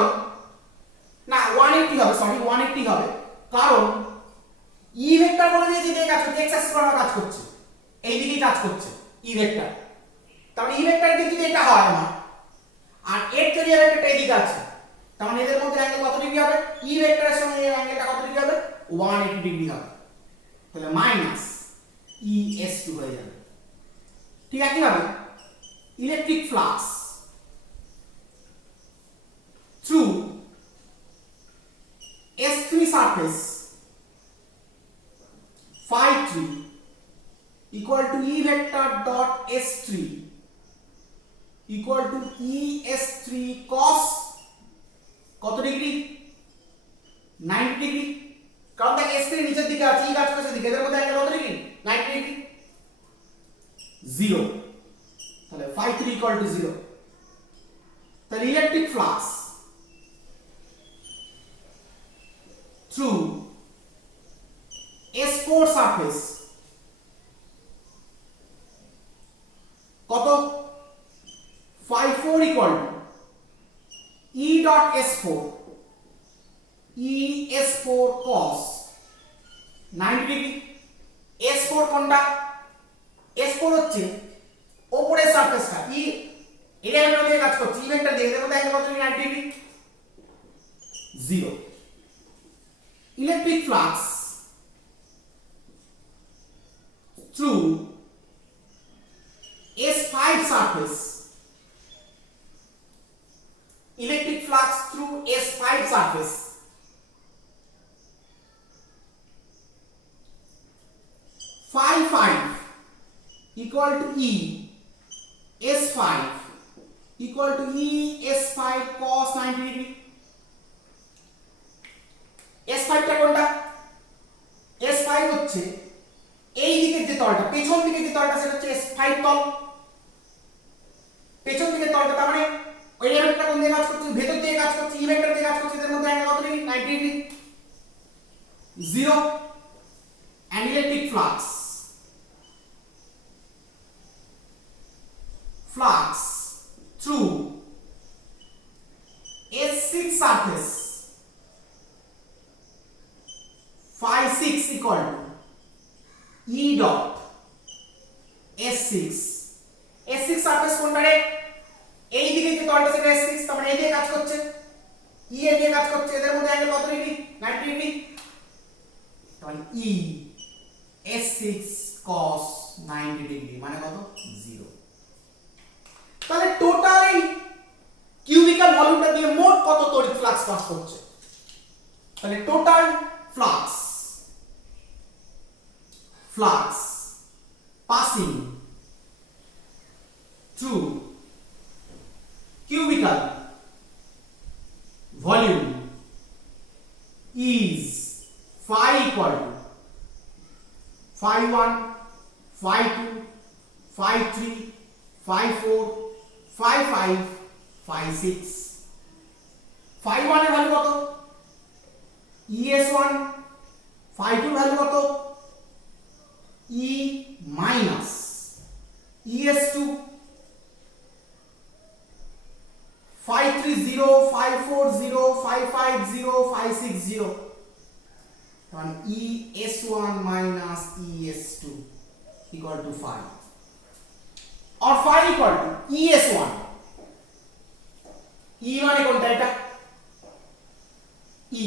না 180 হবে, সরি 180 হবে, কারণ ই ভেক্টর বলে দিয়েছে যে কাজ করছে এক্স অ্যাক্সিস বরাবর কাজ করছে, এই দিকেই কাজ করছে ই ভেক্টর, তাহলে ই ভেক্টর কিন্তু এটা হয় আমার, আর এর যে ভেক্টরটা এদিকে আছে, তার মানে এদের মধ্যে অ্যাঙ্গেল কত ডিগ্রি হবে, ই ভেক্টরের সঙ্গে এর অ্যাঙ্গেলটা কত ডিগ্রি হবে, 180 ডিগ্রি হবে, তাহলে মাইনাস ES2 হয়ে যাবে। ঠিক একই ভাবে ইলেকট্রিক ফ্লাক্স থ্রু S3 surface phi3 equal to E vector dot S3 equal to ES3 cos কত ডিগ্রি, 90 ডিগ্রি, কারণ দেখ S3 নিচের দিকে আছে, ই কাজ করছে দিকে, এদের মধ্যে অ্যাঙ্গেল কত ডিগ্রি, 90 ডিগ্রি, 0, তাহলে phi3 equal to 0, তাহলে electric flux through S4 surface কত, phi4 equal to E dot S4, E S4 cos 90 degree, S4 কোনটা, S4 হচ্ছে উপরের সারফেসটা, ই এরিয়া ভেক্টর দিয়ে কাজ করছে, ই ভেক্টর দিয়ে, এর মধ্যে অ্যাঙ্গেল কত degree, 90 degree, 0। Electric flux through S5 surface, electric flux through S5 surface phi 5 equal to E S5 equal to E S5 cos 90 degree, S5 টা কোনটা, S5 হচ্ছে এই দিকের যে তলটা, পেছন দিকের যে তলটা সেটা হচ্ছে S5 তল, পেছন দিকের তলটা, তার মানে ওই ভেক্টরটা কোন দিকে কাজ করছে, ভেতর দিকে কাজ করছে, ই ভেক্টর দিয়ে কাজ করছে, এর মধ্যে অ্যাঙ্গেল কত degree, 90 degree, 0। and electric flux through S6 surface equal to E dot S6 S6 surface কোনটা রে এই দিকে যে তলটা সেটা S6 তার মানে এই দিকে কাজ করছে ই এর দিকে কাজ করছে এদের মধ্যে অ্যাঙ্গেল কত ডিগ্রি 90 ডিগ্রি তাহলে ই S6 cos 90 ডিগ্রি মানে কত 0 তাহলে টোটাল এই কিউবিক্যাল ভলিউমটা দিয়ে মোট কত তড়িৎ ফ্লাক্স পাস করছে তাহলে total flux passing through cubical volume is phi equal to phi 1 phi 2 phi 3 phi 4 phi 5 phi 6 phi 1 এর ভ্যালু কত es1 phi 2 ভ্যালু কত E minus ES2 530 540 550 560 and ES1 minus ES2 equal to 5 or 5 equal to ES1 E মানে কোনটা এটা E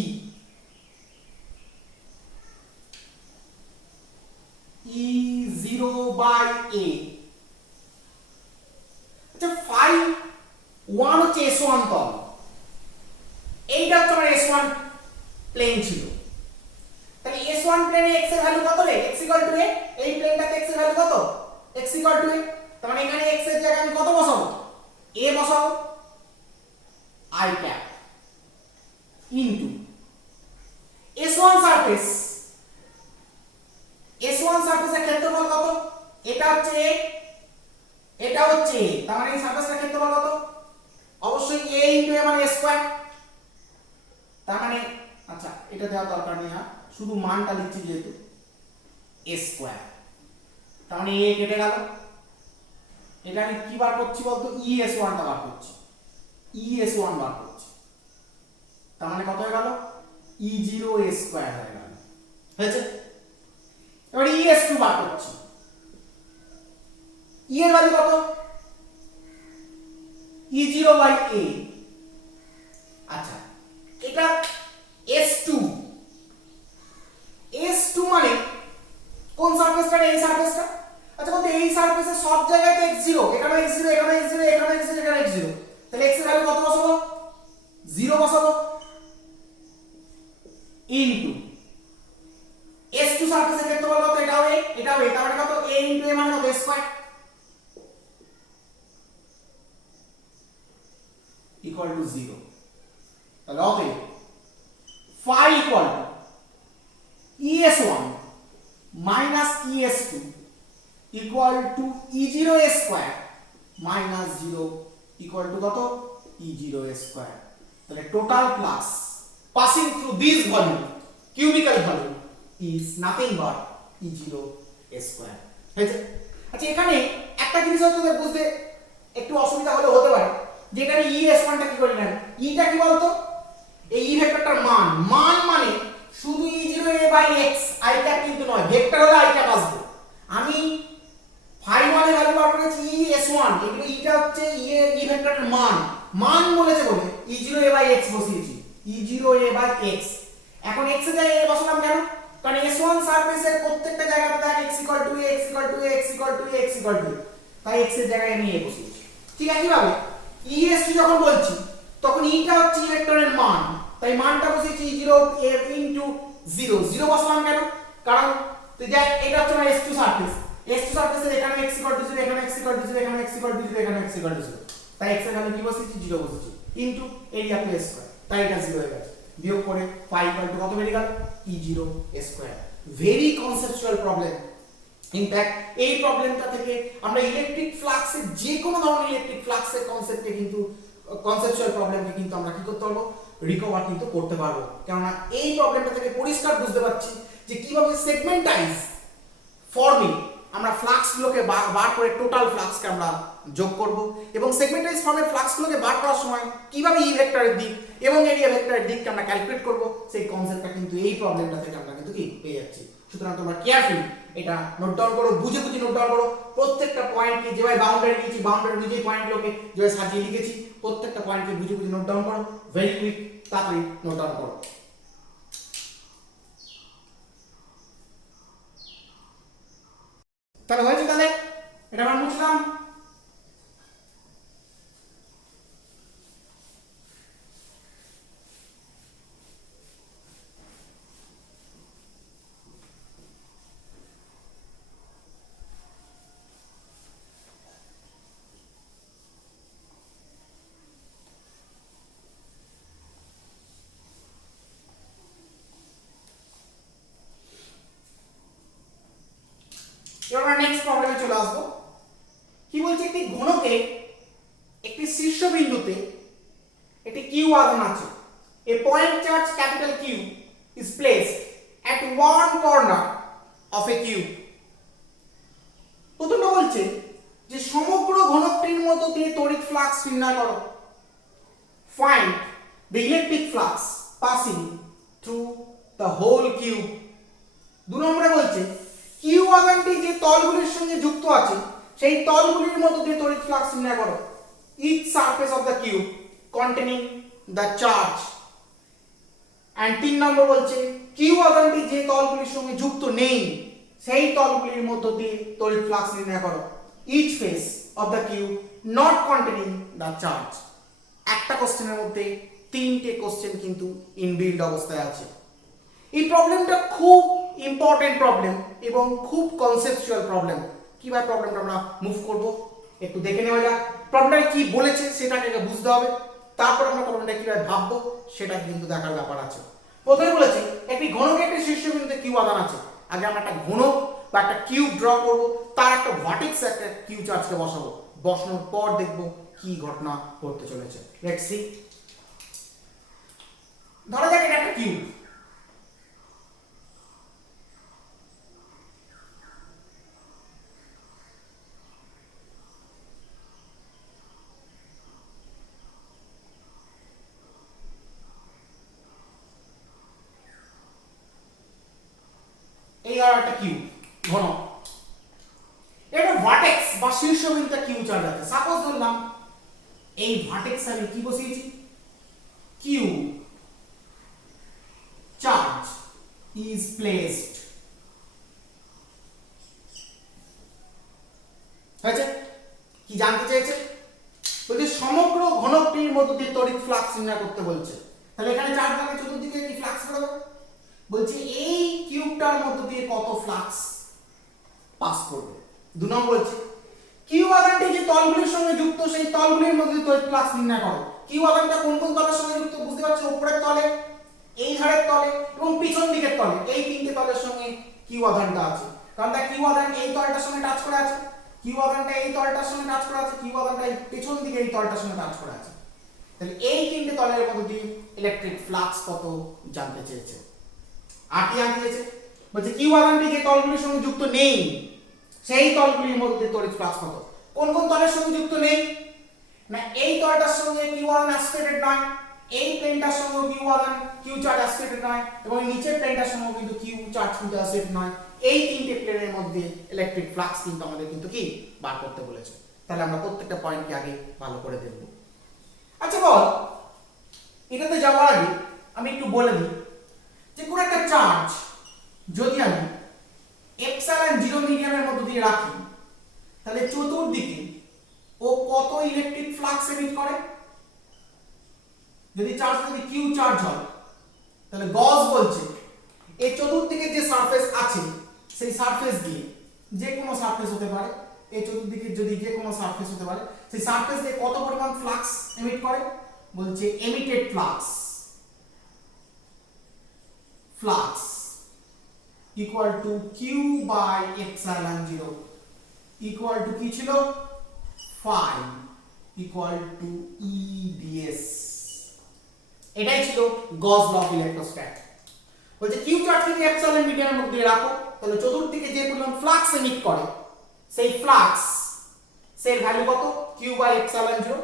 E0 by A আচ্ছা phi 1 হচ্ছে S1 তল এইটা হচ্ছে আমার S1 প্লেন ছিল তাহলে S1 প্লেনে x এর ভ্যালু কত রে x a এই প্লেনটাতে x এর ভ্যালু কত x a তার মানে এখানে x এর জায়গায় আমি কত বসাবো a বসাবো I cap into S1 surface S1 সারফেসের ক্ষেত্রফল কত এটা হচ্ছে a এটা হচ্ছে a তার মানে এই সারফেসটার ক্ষেত্রফল কত অবশ্যই a * a মানে a স্কয়ার তার মানে আচ্ছা এটা দেওয়ার দরকার নেই আর শুধু মানটা লিখছি যেহেতু a স্কয়ার তার মানে a কেটে গেল এটা আমি কি বার করছি বলতো ES1 টা বার করছি ES1 বার করছি তার মানে কত হয়ে গেল E0 a স্কয়ার হয়ে গেল হয়েছে এবারে ES2 বার করছি E এর ভ্যালু কত E0 বাই A আচ্ছা এটা S2 মানে কোন সারফেসটা এই সারফেসটা আচ্ছা বলতে এই সারফেসে সব জায়গায় x0 এখানে x0 এখানে x0 এখানে x0 এখানে x0 তাহলে x এর ভ্যালু কত বসাবো 0 বসাবো ইনটু S2 সারফেসের ক্ষেত্রফল কত এটাও a তার মানে কত a * a মানে কত স্কয়ার equal to 0 তাহলে অতএব phi equal to ES1 minus ES2 equal to E0 a square minus 0 equal to কত E0 a square তাহলে total flux passing through this volume cubical volume is nothing but E0 a square হয়েছে আচ্ছা এখানে একটা জিনিস হয়তো বুঝতে একটু অসুবিধা হলে হতে পারে যে এখানে ES1 টা কি করি না টা কি বলতো এই E ভেক্টরটার মান মানে শুধু E0 a by x i cap কিন্তু নয় ভেক্টর হলে i cap আসবে আমি phi 1 এর ভ্যালু বার করেছি ES1 এগুলো এটা হচ্ছে E ভেক্টরের মান বলেছে বলে E0 a by x বসিয়েছি E0 a by x এখন x এর জায়গায় a বসালাম কেন কারণ S1 সারফেসের প্রত্যেকটা জায়গাতে দেখ x = a x = a x = a x = a তাই x এর জায়গায় আমি a বসিয়েছি ঠিক আছে কিভাবে ES2 যখন বলছি তখন এটা হচ্ছে E ভেক্টরের মান তাই মানটা বসিয়েছি E0 a into 0 বসালাম কেন কারণ তুই দেখ এটা হচ্ছে আমার S2 সারফেসের এখানে x = 0 এখানে x = 0 এখানে x = 0 এখানে x = 0 তাই x এর ভ্যালু কি বসিয়েছি 0 বসিয়েছি ইনটু এরিয়া প্লাস স্কয়ার তাই এটা 0 হয়ে গেছে বিয়োগ করে phi = কত বেরিয়ে গেল E0 square very conceptual problem in fact এই প্রবলেমটা থেকে আমরা ইলেকট্রিক ফ্লাক্সের যে কোনো ধরনের ইলেকট্রিক ফ্লাক্সের কনসেপ্টে কিন্তু কনসেপচুয়াল প্রবলেমকে কিন্তু আমরা কি করতে পারবো রিকভার কিন্তু করতে পারবো কেননা এই প্রবলেমটা থেকে পরিষ্কার বুঝতে পারছি যে কিভাবে সেগমেন্টাইজ ফর্মে আমরা ফ্লাক্সগুলোকে বার করে টোটাল ফ্লাক্সকে আমরা যোগ করব এবং সেগমেন্টাইজ ফর্মে ফ্লাক্সগুলোকে বার করার সময় কিভাবে ই ভেক্টরের দিক এবং এরিয়া ভেক্টরের দিককে আমরা ক্যালকুলেট করব সেই কনসেপ্টটা কিন্তু এই প্রবলেমটা থেকে আমরা কিন্তু কি পেয়ে যাচ্ছি সুতরাং তোমরা কেয়ারফুল এটা নোট ডাউন করো, বুঝে বুঝে নোট ডাউন করো। প্রত্যেকটা পয়েন্টকে যেভাবে বাউন্ডারি নিয়েছি, বাউন্ডারি নিজেই পয়েন্টগুলোকে যেভাবে সাজিয়ে লিখেছি, প্রত্যেকটা পয়েন্টকে বুঝে বুঝে নোট ডাউন করো। ভেরি কুইক, তাড়াতাড়ি নোট ডাউন করো। তাহলে হয়েছে, তাহলে এটা আমরা বুঝলাম। এবার আমরা নেক্সট প্রবলেমে চলে আসবো। কি বলছে, একটি ঘনকে একটি শীর্ষবিন্দুতে একটি কিউ আধান আছে। A point charge capital Q is placed at one corner of a cube. প্রথমে বলছে যে সমগ্র ঘনকটির মধ্য দিয়ে তড়িৎ ফ্লাক্স নির্ণয় করো। Find the electric flux passing through the whole cube. 2 নম্বরে বলছে কিউ আধানটি যে তলগুলির সঙ্গে যুক্ত আছে সেই তলগুলির মধ্য দিয়ে তড়িৎ ফ্লাক্স নির্ণয় করো। Each surface of the cube containing the charge. And 3 নম্বর বলছে কিউ আধানটি যে তলগুলির সঙ্গে যুক্ত নেই সেই তলগুলির মধ্য দিয়ে তড়িৎ ফ্লাক্স নির্ণয় করো। Each face of the cube not containing the charge. একটা কোশ্চেনের মধ্যে 3টে কোশ্চেন কিন্তু ইনবিল্ড অবস্থায় আছে। এই প্রবলেমটা খুব ইম্পর্টেন্ট প্রবলেম এবং খুব কনসেপচুয়াল প্রবলেম। কিভাবে প্রবলেমটা আমরা মুভ করব একটু দেখে নেওয়া যাক। প্রবলেমটা কি বলেছে সেটাকে বুঝতে হবে, তারপর আমরা প্রবলেমটা কিভাবে ভাববো সেটা কিন্তু দেখার ব্যাপার আছে। প্রথমে বলেছে একটি ঘনকে একটি শীর্ষবিন্দুতে কিউ আধান আছে। আগে আমরা একটা ঘনক বা একটা কিউব ড্র করব, তার একটা ভার্টেক্স একটা কিউ চার্জকে বসাবো। বসানোর পর দেখব কি ঘটনা ঘটতে চলেছে। Let's see. ধরা যাক এটা একটা কিউব। এই আর একটা কিউব ঘন, এটা ভার্টেক্স বা শীর্ষবিন্দুতে কিউ চার্জ আছে। সাপোজ ধরলাম এই ভার্টেক্স আমি কি বসিয়েছি, কিউ চার্জ ইজ প্লেসড। হয়েছে? কি জানতে চেয়েছে? বলছে সমগ্র ঘনকটির মধ্য দিয়ে তড়িৎ ফ্লাক্স নির্ণয় করতে বলছে। তাহলে এখানে চার্জ লাগে, চতুর্দিকে কি ফ্লাক্স বেরোবে? বলছে এই কিউবটার মধ্য দিয়ে কত ফ্লাক্স পাস করবে। 2 নম্বর বলছে কিউ আধানটি যে তলগুলির সঙ্গে যুক্ত সেই তলগুলির মধ্যে তড়িৎ ফ্লাক্স নির্ণয় করো। কিউ আধানটা কোন কোন তলের সঙ্গে যুক্ত বুঝতে পারছো? উপরের তলে, এই ধারের তলে এবং পিছন দিকের তলে। এই 3টে তলের সঙ্গে কিউ আধানটা আছে। কারণ তার কিউ আধান এই তলটার সঙ্গে টাচ করে আছে, কিউ আধানটা এই তলটার সঙ্গে টাচ করে আছে, কিউ আধানটা এই পিছন দিকে এই তলটার সঙ্গে টাচ করে আছে। তাহলে এই 3টে তলের মধ্যে দিয়ে ইলেকট্রিক ফ্লাক্স কত জানতে চেয়েছে। আর কি জানতে চেয়েছে? বলছে কিউ আধানটি যে তলগুলির সঙ্গে যুক্ত নেই সেই তলগুলির মধ্যে তড়িৎ ফ্লাক্স কত। কোন কোন তলের সঙ্গে যুক্ত নেই? না এই তলটার সঙ্গে কিউ আধান অ্যাসোসিয়েটেড নয়, এই প্লেনটার সঙ্গে কিউ আধান কিউ চার্জ অ্যাসোসিয়েটেড নয়, এবং নিচের প্লেনটার সঙ্গে কিন্তু কিউ চার্জ কিন্তু অ্যাসোসিয়েটেড নয়। এই 3টে প্লেনের মধ্যে ইলেকট্রিক ফ্লাক্স কিন্তু আমাদের কিন্তু কি বার করতে বলেছে। তাহলে আমরা প্রত্যেকটা পয়েন্টকে আগে ভালো করে দেখব। আচ্ছা বল, এটাতে যাওয়ার আগে আমি একটু বলে দিই যে কোন একটা চার্জ যদি আমি এপসাইলন 0 মিডিয়ামের মধ্যে দিয়ে রাখি তাহলে চতুর্দিকে ও কত ইলেকট্রিক ফ্লাক্স এমিট করে। যদি চার্জ যদি কিউ চার্জ হয় তাহলে গস বলছে এই চতুর্দিকে যে সারফেস আছে সেই সারফেস দিয়ে, যে কোনো সারফেস হতে পারে, এই চতুর্দিকে যদি যে কোনো সারফেস হতে পারে, সেই সারফেস দিয়ে কত পরিমাণ ফ্লাক্স এমিট করে। বলছে emitted flux equal to q by epsilon 0 equal to কি ছিল phi equal to e ds। এটাই ছিল গস ল অফ ইলেকট্রোস্ট্যাট। বলছে কিউ চার্জকে এপসাইলন মিডিয়ামের মধ্যে রাখো তাহলে চতুর্দিকে যে পরিমাণ ফ্লাক্স এমিট করে সেই ফ্লাক্স এর ভ্যালু কত, q by epsilon 0।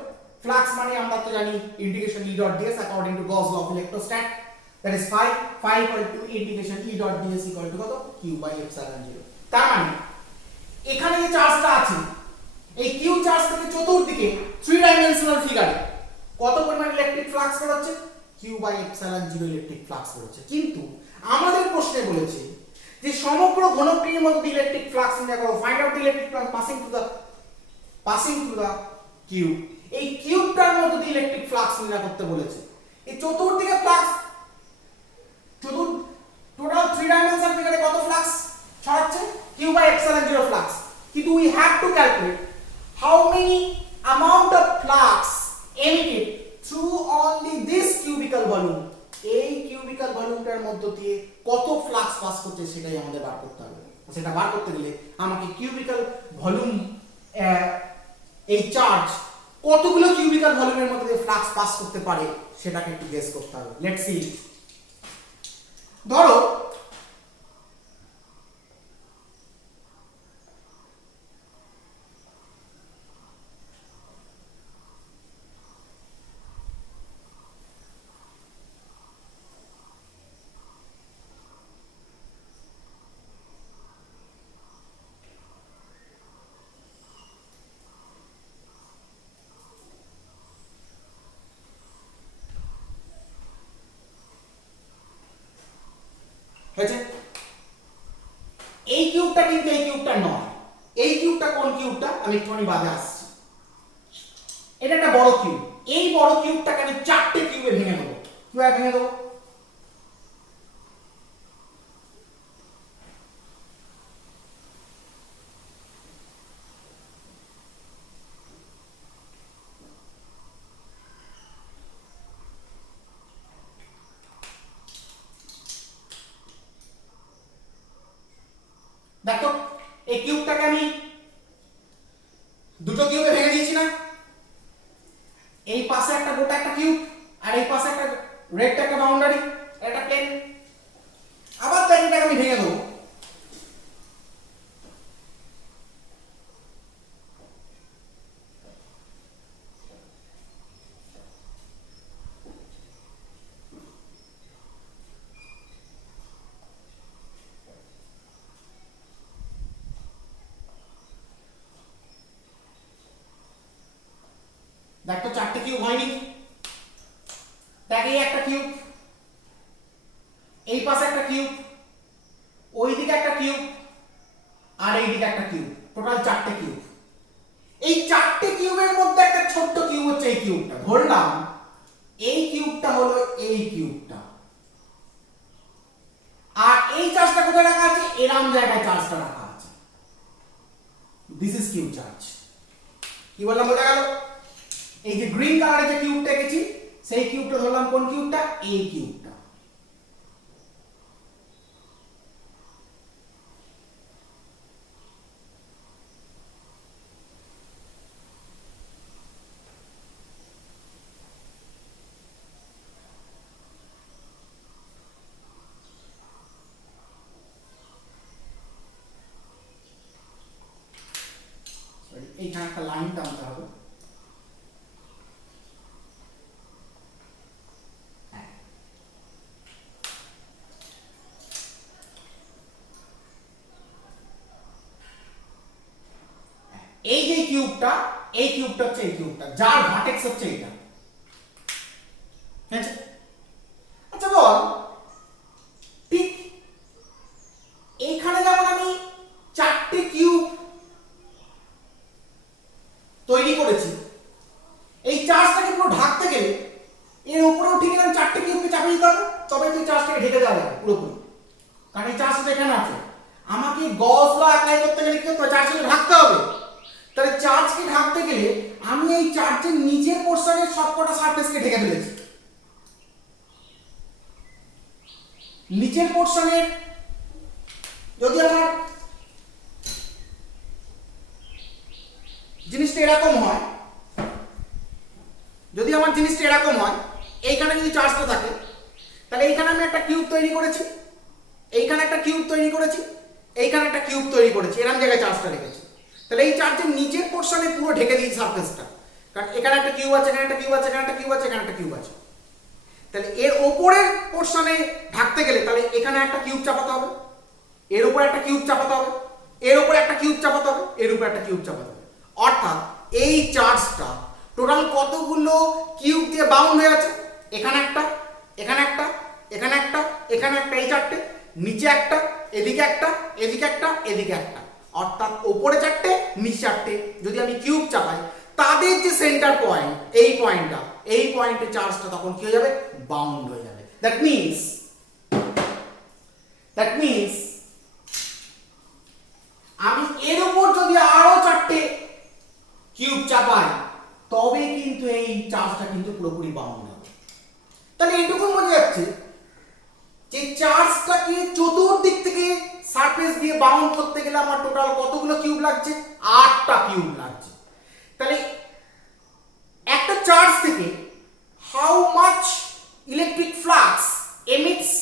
ফ্লাক্স মানে আমরা তো জানি integration e dot ds according to Gauss law of electrostat. That is phi equal to integration E dot ds equal to কত q বাই এপসাইলন 0। তার মানে এখানে যে চার্জটা আছে এই q চার্জ থেকে চতুর্দিকে 3 ডাইমেনশনাল ফিগারে কত পরিমাণ ইলেকট্রিক ফ্লাক্স বেরোচ্ছে q by epsilon 0 electric flux বেরোচ্ছে। কিন্তু আমাদের প্রশ্নে বলেছে যে সমগ্র ঘনকটির মধ্যে ইলেকট্রিক ফ্লাক্স নির্ণয় করো, find out electric flux passing through the cube. এই কিউবটার মধ্যে দিয়ে ইলেকট্রিক ফ্লাক্স নির্ণয় করতে বলেছে। এই চতুর্দিকে ফ্লাক্স টোটাল 3 ডাইমেনশনাল ফিগারে কত ফ্লাক্স ছড়াচ্ছে q বাই এপসাইলন 0 ফ্লাক্স। কিন্তু we have to calculate how many amount of flux emitted through only this cubical volume। এই কিউবিক্যাল ভলিউমটার মধ্য দিয়ে কত ফ্লাক্স পাস করছে সেটাই আমাদের বার করতে হবে। সেটা বার করতে গেলে আমাকে কিউবিক্যাল ভলিউম এই চার্জ কতগুলো কিউবিক্যাল ভলিউমের মধ্যে দিয়ে ফ্লাক্স পাস করতে পারে সেটাকে একটু গেস করতে হবে। Let's see. ধরো হয়েছে, এই কিউবটা কিন্তু এই কিউবটা নয়। এই কিউবটা কোন কিউবটা আমি একটুখানি বাদে আসছি। এটা একটা বড় কিউব। এই বড় কিউবটাকে আমি 4টে কিউবে ভেঙে দেবো। কিভাবে ভেঙে দেবো? দেখো এই কিউবটাকে আমি দুটো কিউবে ভেঙে দিয়েছি না? এই পাশে একটা গোটা একটা কিউব আর এই পাশে একটা রেড একটা বাউন্ডারি, একটা প্লেন। আবার প্লেনটাকে আমি ভেঙে দেবো। দেখো 4টে কিউব হয়নি। দেখ এই একটা কিউব, এই পাশে একটা কিউব, ওই দিকে একটা কিউব আর এই দিকে একটা কিউব, টোটাল 4টে কিউব। এই 4টে কিউবের মধ্যে একটা ছোট্ট কিউব হচ্ছে এই কিউবটা। ধরলাম এই কিউবটা হলো এই কিউবটা, আর এই চার্জটা কোথায় রাখা আছে? এরকম জায়গায় চার্জটা রাখা আছে। This is cube charge. কি বললাম বোঝা গেল? এই যে গ্রিন কালারে যে কিউবটা এঁকেছি সেই কিউবটা ধরলাম কোন কিউবটা? এই কিউবটা। এইখানে একটা লাইন টানতে হবে। এই যে কিউবটা, এই কিউবটা হচ্ছে এই কিউবটা, যার ভার্টেক্স হচ্ছে এটা। আচ্ছা বল, ঠিক এইখানে যেমন আমি 4টে কিউব তৈরি করেছি, এই চার্জটাকে পুরো ঢাকতে গেলে এর উপরেও ঠিক এরকম 4টে কিউবকে চাপিয়ে দিতে হবে, তবে তুই চার্জটাকে ঢেকে দেওয়া যাবে পুরোপুরি। কারণ এই চার্জটা এখানে আছে। আমাকে গজ ল অ্যাপ্লাই করতে গেলে কি করতে হবে? চার্জটাকে ঢাকতে হবে। তাহলে চার্জকে ঢাকতে গেলে আমি এই চার্জের নিচের পোরশনের সবকটা সারফেসকে ঢেকে ফেলেছি। নিচের পোরশনের যদি আমার জিনিসটা এরকম হয়, যদি আমার জিনিসটা এরকম হয়, এইখানে যদি চার্জটা থাকে, তাহলে এইখানে আমি একটা কিউব তৈরি করেছি, এইখানে একটা কিউব তৈরি করেছি, এইখানে একটা কিউব তৈরি করেছি, এরকম জায়গায় চার্জটা রেখেছি। তাহলে এই চার্জের নিচের পোরশনে পুরো ঢেকে দিয়েছি সারফেসটা। কারণ এখানে একটা কিউব আছে, এখানে একটা কিউব আছে, এখানে একটা কিউব আছে, এখানে একটা কিউব আছে। তাহলে এর ওপর ওপরের পোর্শনে ঢাকতে গেলে তাহলে এখানে একটা কিউব চাপাতে হবে, এর উপরে একটা কিউব চাপাতে হবে, এর উপরে একটা কিউব চাপাতে হবে, এর উপরে একটা কিউব চাপাতে হবে। অর্থাৎ এই চার্জটা টোটাল কতগুলো কিউব দিয়ে বাউন্ড হয়ে আছে? এখানে একটা, এখানে একটা, এখানে একটা, এখানে একটা, এই চারটে, নিচে একটা, এদিকে একটা, এদিকে একটা, এদিকে একটা, অর্থাৎ ওপরে চারটে, নিচে চারটে যদি আমি কিউব চাপাই, তাদের যে সেন্টার পয়েন্ট এই পয়েন্টটা, এই পয়েন্টে চার্জটা তখন কি হয়ে যাবে? বাউন্ড হয়ে যাবে। দ্যাট মিন্স আমি এর উপর যদি আরো চারটে কিউব চাপাই তবে কিন্তু এই চার্জটা কিন্তু পুরোপুরি বাউন্ড হবে। তাহলে এইটুকু বোঝা যাচ্ছে যে চার্জটাকে চতুর্দিক থেকে সারফেস দিয়ে বাউন্ড করতে গেলে আমার টোটাল কতগুলো কিউব লাগছে? 8টা কিউব লাগছে। তাহলে একটা চার্জ থেকে how much electric flux emits,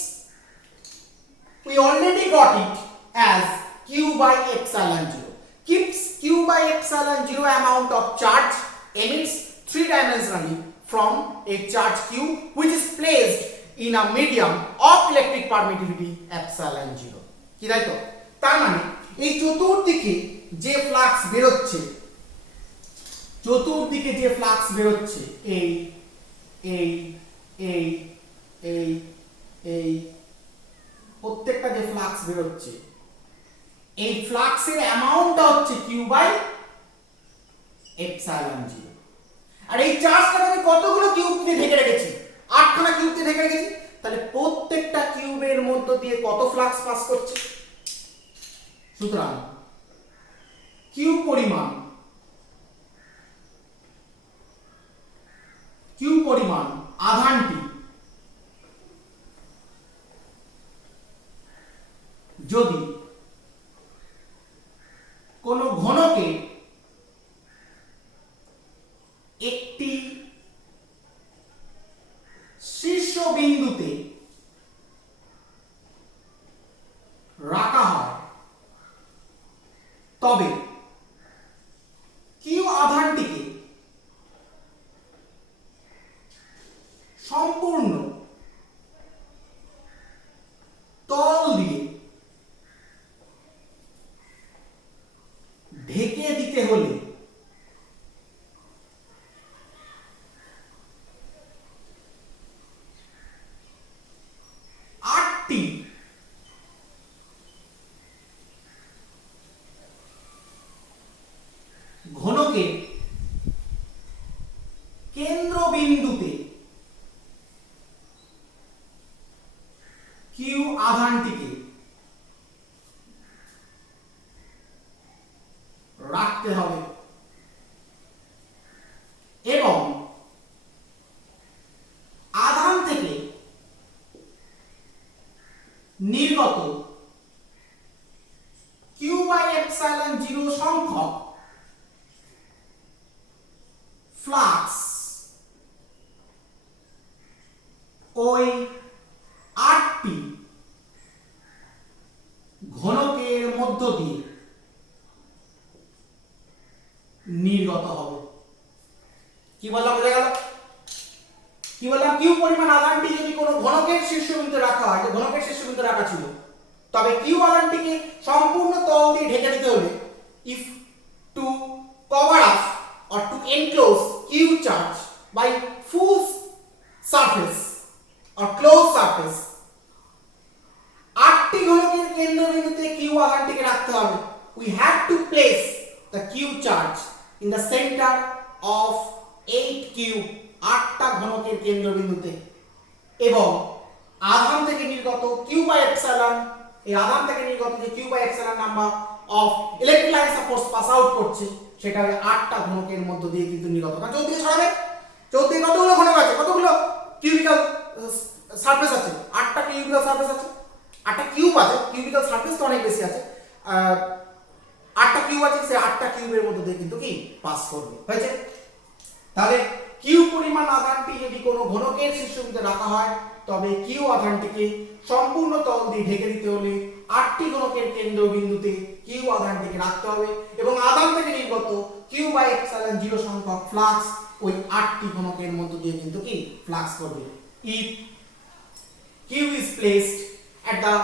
we already got it as q by epsilon 0. Keeps q by epsilon 0 amount of charge emits three-dimensionally from a charge q which is placed in a medium of electric permittivity epsilon 0. কি তাই তো? তার মানে এই চতুর্দিকে যে flux বেরোচ্ছে, চতুর্দিকে যে ফ্লাক্স বেরোচ্ছে, এই এই এই এই এই প্রত্যেকটা যে ফ্লাক্স বেরোচ্ছে, এই ফ্লাক্সের অ্যামাউন্টটা হচ্ছে কিউ বাই এপসাইলন 0। আর এই চার্জটা আমি কতগুলো কিউব দিয়ে ঢেকে রেখেছি? 8খানা কিউব দিয়ে ঢেকে রেখেছি। তাহলে প্রত্যেকটা কিউবের মধ্য দিয়ে কত ফ্লাক্স পাস করছে? সুতরাং কিউ পরিমাণ আধানটি যদি কোন ঘনকে একটি শীর্ষবিন্দুতে রাখা হয় তবে কিউ আধানটিকে সম্পূর্ণ তল দিয়ে ঢেকে দিতে হলে আটটি ঘনকের কেন্দ্রবিন্দুতে কিউ আধানটিকে রাখতে হবে এবং আধান থেকে নির্গত কিউ বাই এপসাইলন 0 সংখ্যক ফ্লাক্স ওই 8টি ঘনকের মধ্য দিয়ে নির্গত হবে। কি বললাম? বোঝা গেল? কি বললাম? কিউ পরিমাণ আধানটি যদি কোনো ঘনকের শীর্ষবিন্দুতে রাখা হয়, যে ঘনকের শীর্ষবিন্দুতে রাখা ছিল, তবে কিউ আধানটিকে সম্পূর্ণ তল দিয়ে ঢেকে দিতে হবে। If to cover up or to enclose q charge by full surface or closed surface, 8টি ঘনকের কেন্দ্রবিন্দুতে কিউ আধানটিকে রাখতে হবে। We have to place the q charge in the center of 8 cube, 8টা ঘনকের কেন্দ্রবিন্দুতে, এবং আধান থেকে নির্গত কিউ বাই এপসাইলন, এই আধান থেকে নির্গত যে q by epsilon number of electric lines of force pass out করছে, সেটা 8টা ঘনকের মধ্য দিয়ে কিন্তু নির্গত। কারণ চৌদিকে ছড়াবে, চৌদিকে কতগুলো ঘনক আছে, কতগুলো কিউবিক্যাল সারফেস আছে? 8টা কিউবিক্যাল সারফেস আছে, 8টা কিউব আছে, কিউবিক্যাল সারফেস তো অনেক বেশি আছে। 8টা কিউব আছে, সেই 8টা কিউবের মধ্য দিয়ে কিন্তু কি পাস করবে। হয়েছে? তাহলে কিউ পরিমাণ আধানটি যদি কোনো ঘনকের শীর্ষবিন্দুতে রাখা হয় তবে কিউ আধানটিকে সম্পূর্ণ তল দিয়ে ঢেকে দিতে হলে 8টি ঘনকের কেন্দ্রবিন্দুতে কিউ আধানটিকে রাখতে হবে এবং আধান থেকে নির্গত কিউ বাই এপসাইলন 0 সংখ্যক ফ্লাক্স ওই 8টি ঘনকের মধ্য দিয়ে কিন্তু কি ফ্লাক্স করবে। If cube is placed at the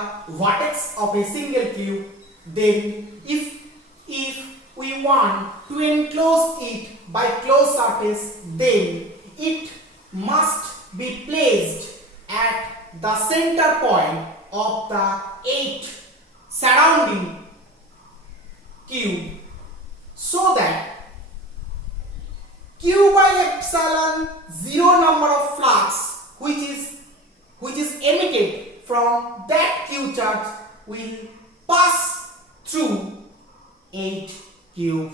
vertex of a single cube, then if we want to enclose it by closed surface, then it must be placed at the center point of the 8 surrounding cube, so that q by epsilon 0 number of flux which is emitted from that q charge will pass through 8 cube,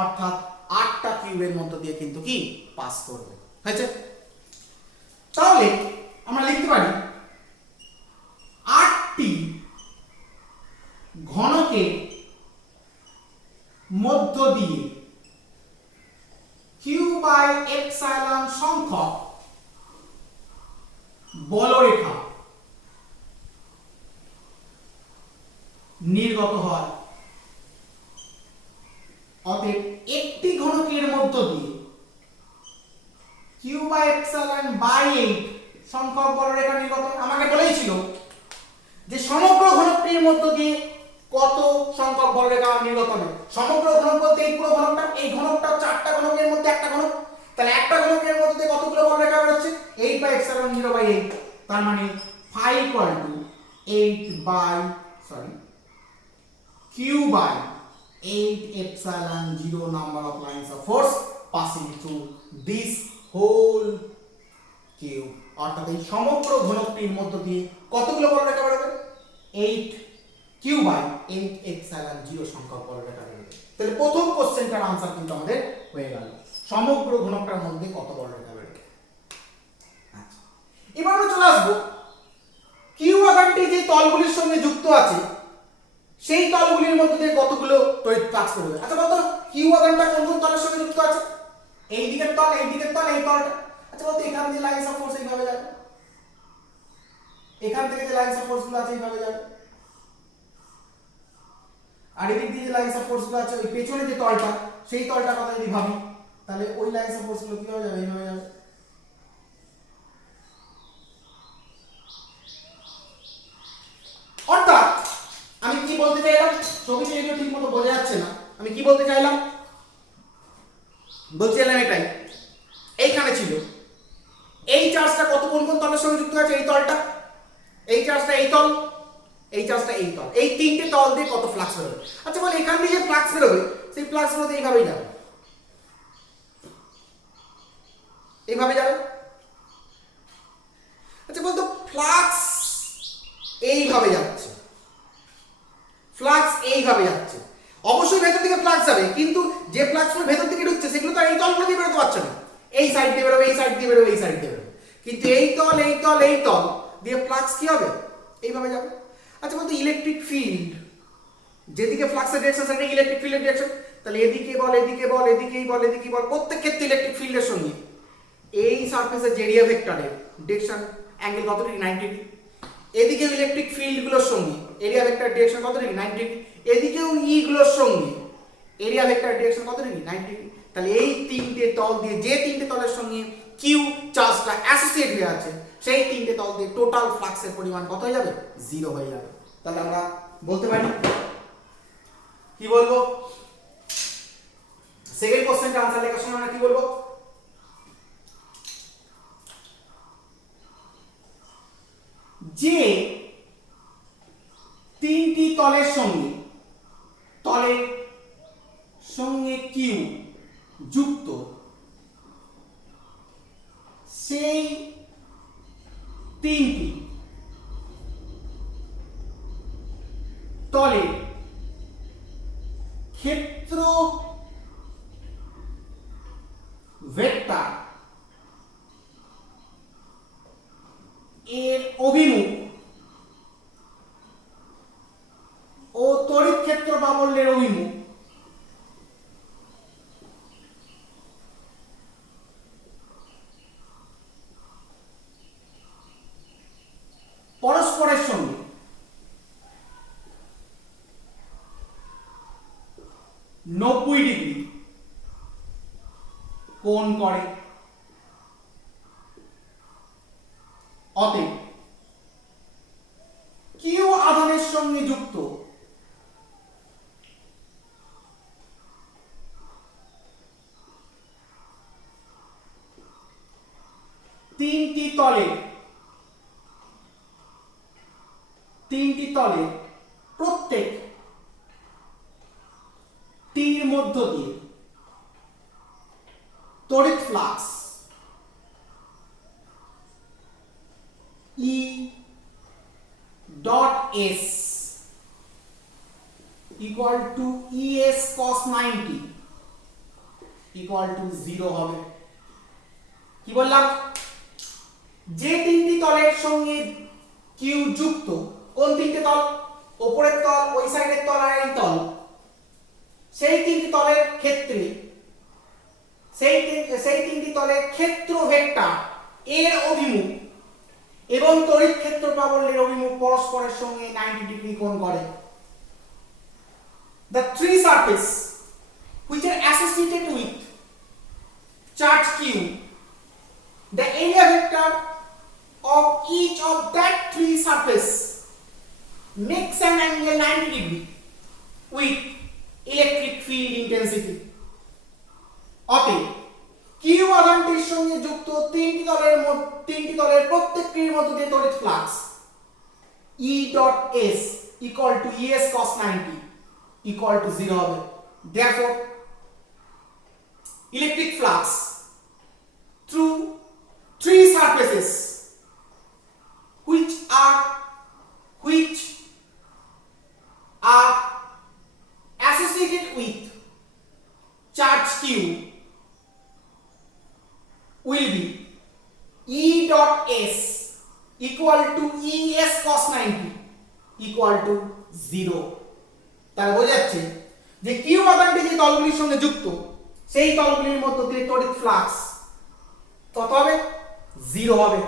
অর্থাৎ 8টা কিউবের মধ্য দিয়ে কিন্তু কি pass করবে। হয়েছে? তাহলে আমরা লিখতে পারি 8টি ঘনকের মধ্য দিয়ে কিউ বাই এপসাইলন সংখ্যক বলরেখা নির্গত হয়। অতএব একটি ঘনকের মধ্য দিয়ে কিউ বাই এপসাইলন বাই 8 সংখ্যক বলরেখা নির্গত। আমাকে বলেছিল যে সমগ্র ঘনকটির মধ্য দিয়ে কত সংখ্যক বলরেখা নির্গত হবে। সমগ্র ঘনক বলতে এই পুরো ঘনকটা, এই ঘনকটা 4টা ঘনকের মধ্যে একটা ঘনক, তাহলে একটা ঘনকের মধ্যে দিয়ে কতগুলো বলরেখা বের হচ্ছে? 8 বাই এপসাইলন 0 বাই 8, তার মানে phi equal to 8 by q by 8 epsilon 0 number of lines of force passing through this whole cube, অর্থাৎ এই সমগ্র ঘনকটির মধ্য দিয়ে কতগুলো বলরেখা বের হবে? 8 q by 8 epsilon 0 সংখ্যক বলরেখা বের হবে। তাহলে প্রথম কোশ্চেনটার आंसर কিন্তু আমাদের হয়ে গেল, সমগ্র ঘনকটার মধ্যে কত বলরেখা বের হবে। আচ্ছা, এবার আমরা চলে আসবো কিউ আধানটি যে তলগুলির সঙ্গে যুক্ত আছে সেই তলগুলির মধ্যে দিয়ে কতগুলো তড়িৎ ফ্লাক্স বের হবে। আচ্ছা বলতো কিউ আধানটা কোন কোন তলের সঙ্গে যুক্ত আছে? এই দিকের তল, এই দিকের তল, এই তলটা। আচ্ছা বলতো এখান দিয়ে লাইনস অফ ফোর্স এইভাবে যাবে, এখান থেকে যে লাইনস অফ ফোর্স গুলো আছে এইভাবে যাবে, আর এদিক দিয়ে যে লাইনস অফ ফোর্স গুলো আছে ওই পেছনে যে তলটা সেই তলটা কথা যদি ভাবি, তাহলে ওই লাইনস অফ ফোর্স গুলো কিভাবে যাবে? এইভাবে যাবে। অর্থাৎ আমি কি বলতে চাইলাম, ছবিতে এগুলো ঠিক মতো বোঝা যাচ্ছে না, আমি কি বলতে চাইলাম? বলছিলাম এটাই, এইখানে ছিল এই চার্জটা কত কোন কোন তলের সঙ্গে যুক্ত আছে? এই তলটা, এই চার্জটা এই তল, এই চার্জটা এই তল, এই তিনটে তল দিয়ে কত ফ্লাক্স বের হবে। আচ্ছা বল এখান দিয়ে যে ফ্লাক্স বের হবে সেই ফ্লাক্স গুলো এইভাবেই যাবে, এইভাবে যাবে। আচ্ছা বলতো ফ্লাক্স এইভাবে যাচ্ছে, ফ্লাক্স এইভাবে যাচ্ছে, অবশ্যই ভেতর দিকে ফ্লাক্স যাবে, কিন্তু যে ফ্লাক্সগুলো ভেতর দিকে ঢুকছে সেগুলো তো এই তলগুলো দিয়ে বেরোতে পারছে না, এই সাইড দিয়ে বেরোবে, এই সাইড দিয়ে বেরোবে, এই সাইড দিয়ে বেরোবে, কিন্তু এই তল এই তল এই তল দিয়ে ফ্লাক্স কি হবে? এইভাবে যাবে। আচ্ছা বলতো ইলেকট্রিক ফিল্ড যেদিকে ফ্লাক্সের ডিরেকশন সেটা ইলেকট্রিক ফিল্ডের ডিরেকশন, তাহলে এদিকে বল এদিকে বল এদিকেই বল এদিকেই বল প্রত্যেক ক্ষেত্রে ইলেকট্রিক ফিল্ডের সঙ্গে এই সারফেসের যে এরিয়া ভেক্টরের ডিরেকশন অ্যাঙ্গেল কত ডিগ্রি? 90 ডিগ্রি। এদিকেও ইলেকট্রিক ফিল্ডগুলোর সঙ্গে এরিয়া ভেক্টর ডিরেকশন কত ডিগ্রি? 90 ডিগ্রি। এদিকেও ই গুলোর সঙ্গে এরিয়া ভেক্টর ডিরেকশন কত ডিগ্রি? 90 ডিগ্রি। তাহলে এই তিনটে তল দিয়ে যে তিনটে তলের সঙ্গে কিউ চার্জটা অ্যাসোসিয়েট হয়ে আছে সেই তিনটে তল দিয়ে টোটাল ফ্লাক্সের পরিমাণ কত হয়ে যাবে? 0 হয়ে যাবে। তাহলে আমরা বলতে পারি কি বলবো? সেকেন্ড কোশ্চেনটা आंसर লেখার সময় আমরা কি বলবো? যে তিনটি তলের সঙ্গে কিউ যুক্ত সেই তিনটি তলের ক্ষেত্র ভেক্টর এর অভিমুখ ও তড়িৎ ক্ষেত্র প্রাবল্যের অভিমুখ পরস্পরের সঙ্গে 90 ডিগ্রি কোণ করে। অতএব তলে প্রত্যেক টির মধ্য দিয়ে তড়িৎ flux E dot S equal to ES cos 90 equal to 0 হবে। কি বললাম, যে তিনটি তলের সঙ্গে কিউ যুক্ত, কোন তিনটি তল, উপরের তল, ওই সাইডের তল আর এই তল, সেই তিনটি তলের ক্ষেত্রে সেই তিনটি তলের ক্ষেত্র ভেক্টর এর অভিমুখ এবং তড়িৎ ক্ষেত্র প্রাবল্যের অভিমুখ পরস্পরের সঙ্গে 90 ডিগ্রি কোণ করে। The three surfaces which are associated with charge q, the area vector of each of that three surfaces makes an angle 90 degree with electric field intensity. অতএব কিউ আধানটির সঙ্গে যুক্ত তিনটি তলের প্রত্যেকটির মধ্য দিয়ে তড়িৎ flux E dot S equal to ES cos 90 equal to 0 হবে। Therefore electric flux through three surfaces which are associated with charge q will be E dot S equal to ES cos 90 equal to 0। তাহলে বোঝা যাচ্ছে যে Q আধানটি যে তলগুলির সঙ্গে যুক্ত, সেই তলগুলির মধ্য দিয়ে তড়িৎ ফ্লাক্স কত হবে, 0 হবে।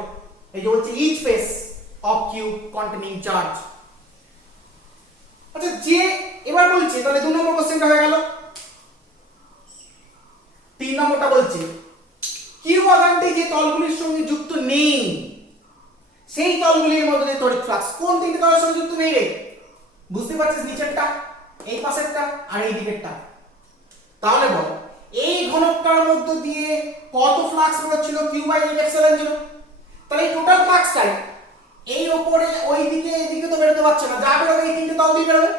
এই যে বলছে each face of q containing charge. আচ্ছা, যে এবার বলছে, তাহলে 2 নম্বর কোশ্চেনটা হয়ে গেল। 3 নম্বরটা বলছে কিউ আধানটি যে তলগুলির সঙ্গে যুক্ত নেই, সেই তলগুলির মধ্যে দিয়ে তড়িৎ ফ্লাক্স, কোন তিনটি তলের সঙ্গে যুক্ত নেই রে? বুঝতে পারছিস, নিচেরটা, এই পাশেরটা আর এই দিকেরটা। তাহলে বল, এই ঘনকটার মধ্য দিয়ে কত ফ্লাক্স বেরোচ্ছিল, কিউ বাই এইট এপসিলন 0। তাহলে এই টোটাল ফ্লাক্সটাই এই উপরে ওই দিকে এদিকে তো বেরোতে পারছে না, যা বেরোবে এই তিনটে তল দিয়ে বেরোবে।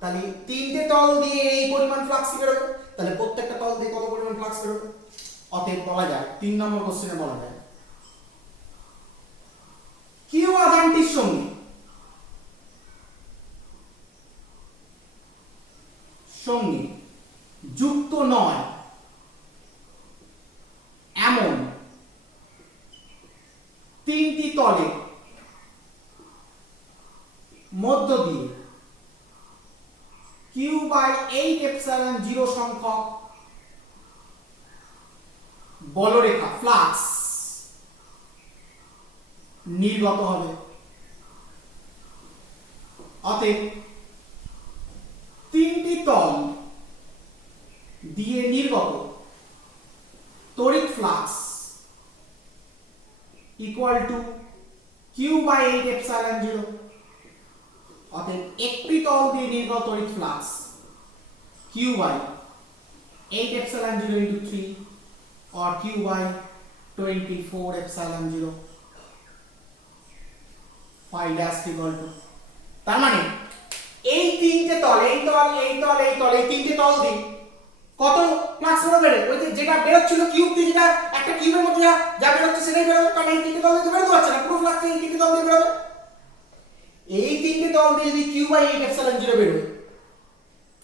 তাহলে তিনটে তল দিয়ে এই পরিমাণ ফ্লাক্স বেরোবে, তাহলে প্রত্যেকটা তল দিয়ে কত পরিমাণ ফ্লাক্স বেরোবে? অতএব বলা যায়, 3 নম্বর কোশ্চেনে বলা যায় কিউ আধানটির সঙ্গে যুক্ত নয় এমন তিনটি তলের মধ্য দিয়ে কিউ বাই 8 এপসিলন 0 সংখ্যক বলরেখা ফ্লাক্স নির্গত হবে। অতএব তিনটি তল দিয়ে নির্গত তড়িৎ flux equal to q by 8 epsilon 0। অতএব একটি তল দিয়ে নির্গত তড়িৎ flux q by 8 epsilon 0 into 3 or q by 24 epsilon 0 phi dash equal to, তার মানে এই তিনটে তল, এই তল, এই তল, এই তল, এই তিনটে তল দিয়ে কত ফ্লাক্স বেরোবে? ওই যে যেটা বেরোচ্ছিল কিউব দিয়ে, যেটা একটা কিউবের মধ্যে যা বেরোচ্ছে সেটাই বেরোবে, কারণ এই তিনটে তল দিয়ে বেরোতে পারছে না, পুরো ফ্লাক্স এই তিনটে তল দিয়ে বেরোবে। এই তিনটে তল দিয়ে যদি কিউ বাই 8 এপসিলন 0 বেরোবে,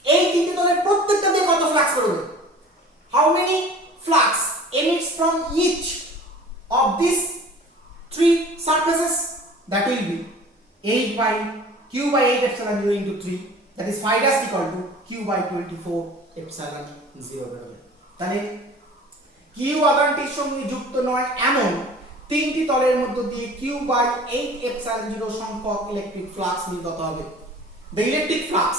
এই তিনটে তলের প্রত্যেকটা দিয়ে কত ফ্লাক্স বেরোবে? How many flux emits from each of these three surfaces? That will be 8 by q by 8 epsilon 0 into 3, that is phi dash equal to q by 24 epsilon 0 বেরোবে। তাহলে কিউ আধানটির সঙ্গে যুক্ত নয় এমন তিনটি তলের মধ্য দিয়ে q by 8 epsilon 0 সংখ্যক ইলেকট্রিক ফ্লাক্স নির্গত হবে। The electric flux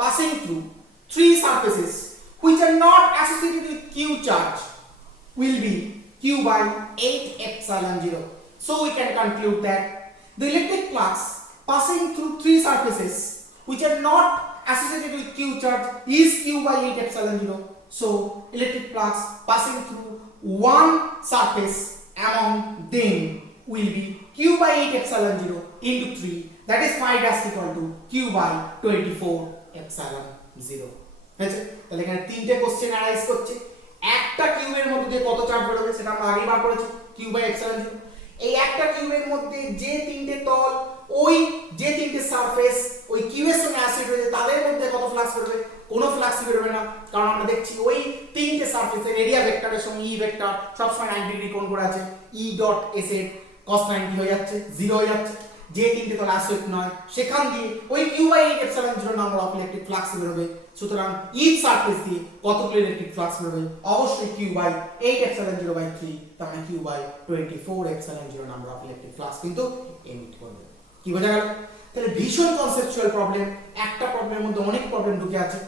passing through three surfaces which are not associated with q charge will be q by 8 epsilon 0. So we can conclude that the electric flux passing through three surfaces which are not associated with q charge is q by 8 epsilon 0. So electric flux passing through one surface among them will be q by 8 epsilon 0 into 3, that is phi dash equal to q by 24 epsilon 0. হয়েছে? তাহলে এখানে তিনটে question arise করছে। একটা কিউবের মধ্যে দিয়ে কত চার্জ বেরোবে সেটা আমরা আগেই বার করেছি, কিউ বাই এপসাইলন 0। এই একটা কিউবের মধ্যে যে তিনটে তল, ওই যে তিনটে সারফেস ওই কিউবের সঙ্গে অ্যাসোসিয়েট হয়েছে, তাদের মধ্যে কত ফ্লাক্স বেরোবে? কোনো ফ্লাক্স বেরোবে না, কারণ আমরা দেখছি ওই তিনটে সারফেসের এরিয়া ভেক্টরের সঙ্গে ই ভেক্টর সবসময় 90 ডিগ্রি কোণ করে আছে। ই ডট এস এর cos 90 হয়ে যাচ্ছে, 0 হয়ে যাচ্ছে। যে তিনটে তল অ্যাসোসিয়েট নয় সেখান দিয়ে ওই q by 8 epsilon 0 number of electric flux বেরোবে। সুতরাং ইচ সারফেস দিয়ে কতগুলো ইলেকট্রিক ফ্লাক্স বেরোবে? অবশ্যই কিউ বাই 8 এপসাইলন 0 বাই 3, তার মানে q by 24 epsilon 0 number of electric flux কিন্তু এমিট করবে। কি বোঝা গেল? তাহলে ভীষণ কনসেপচুয়াল প্রবলেম, একটা প্রবলেমের মধ্যে অনেক প্রবলেম ঢুকে আছে।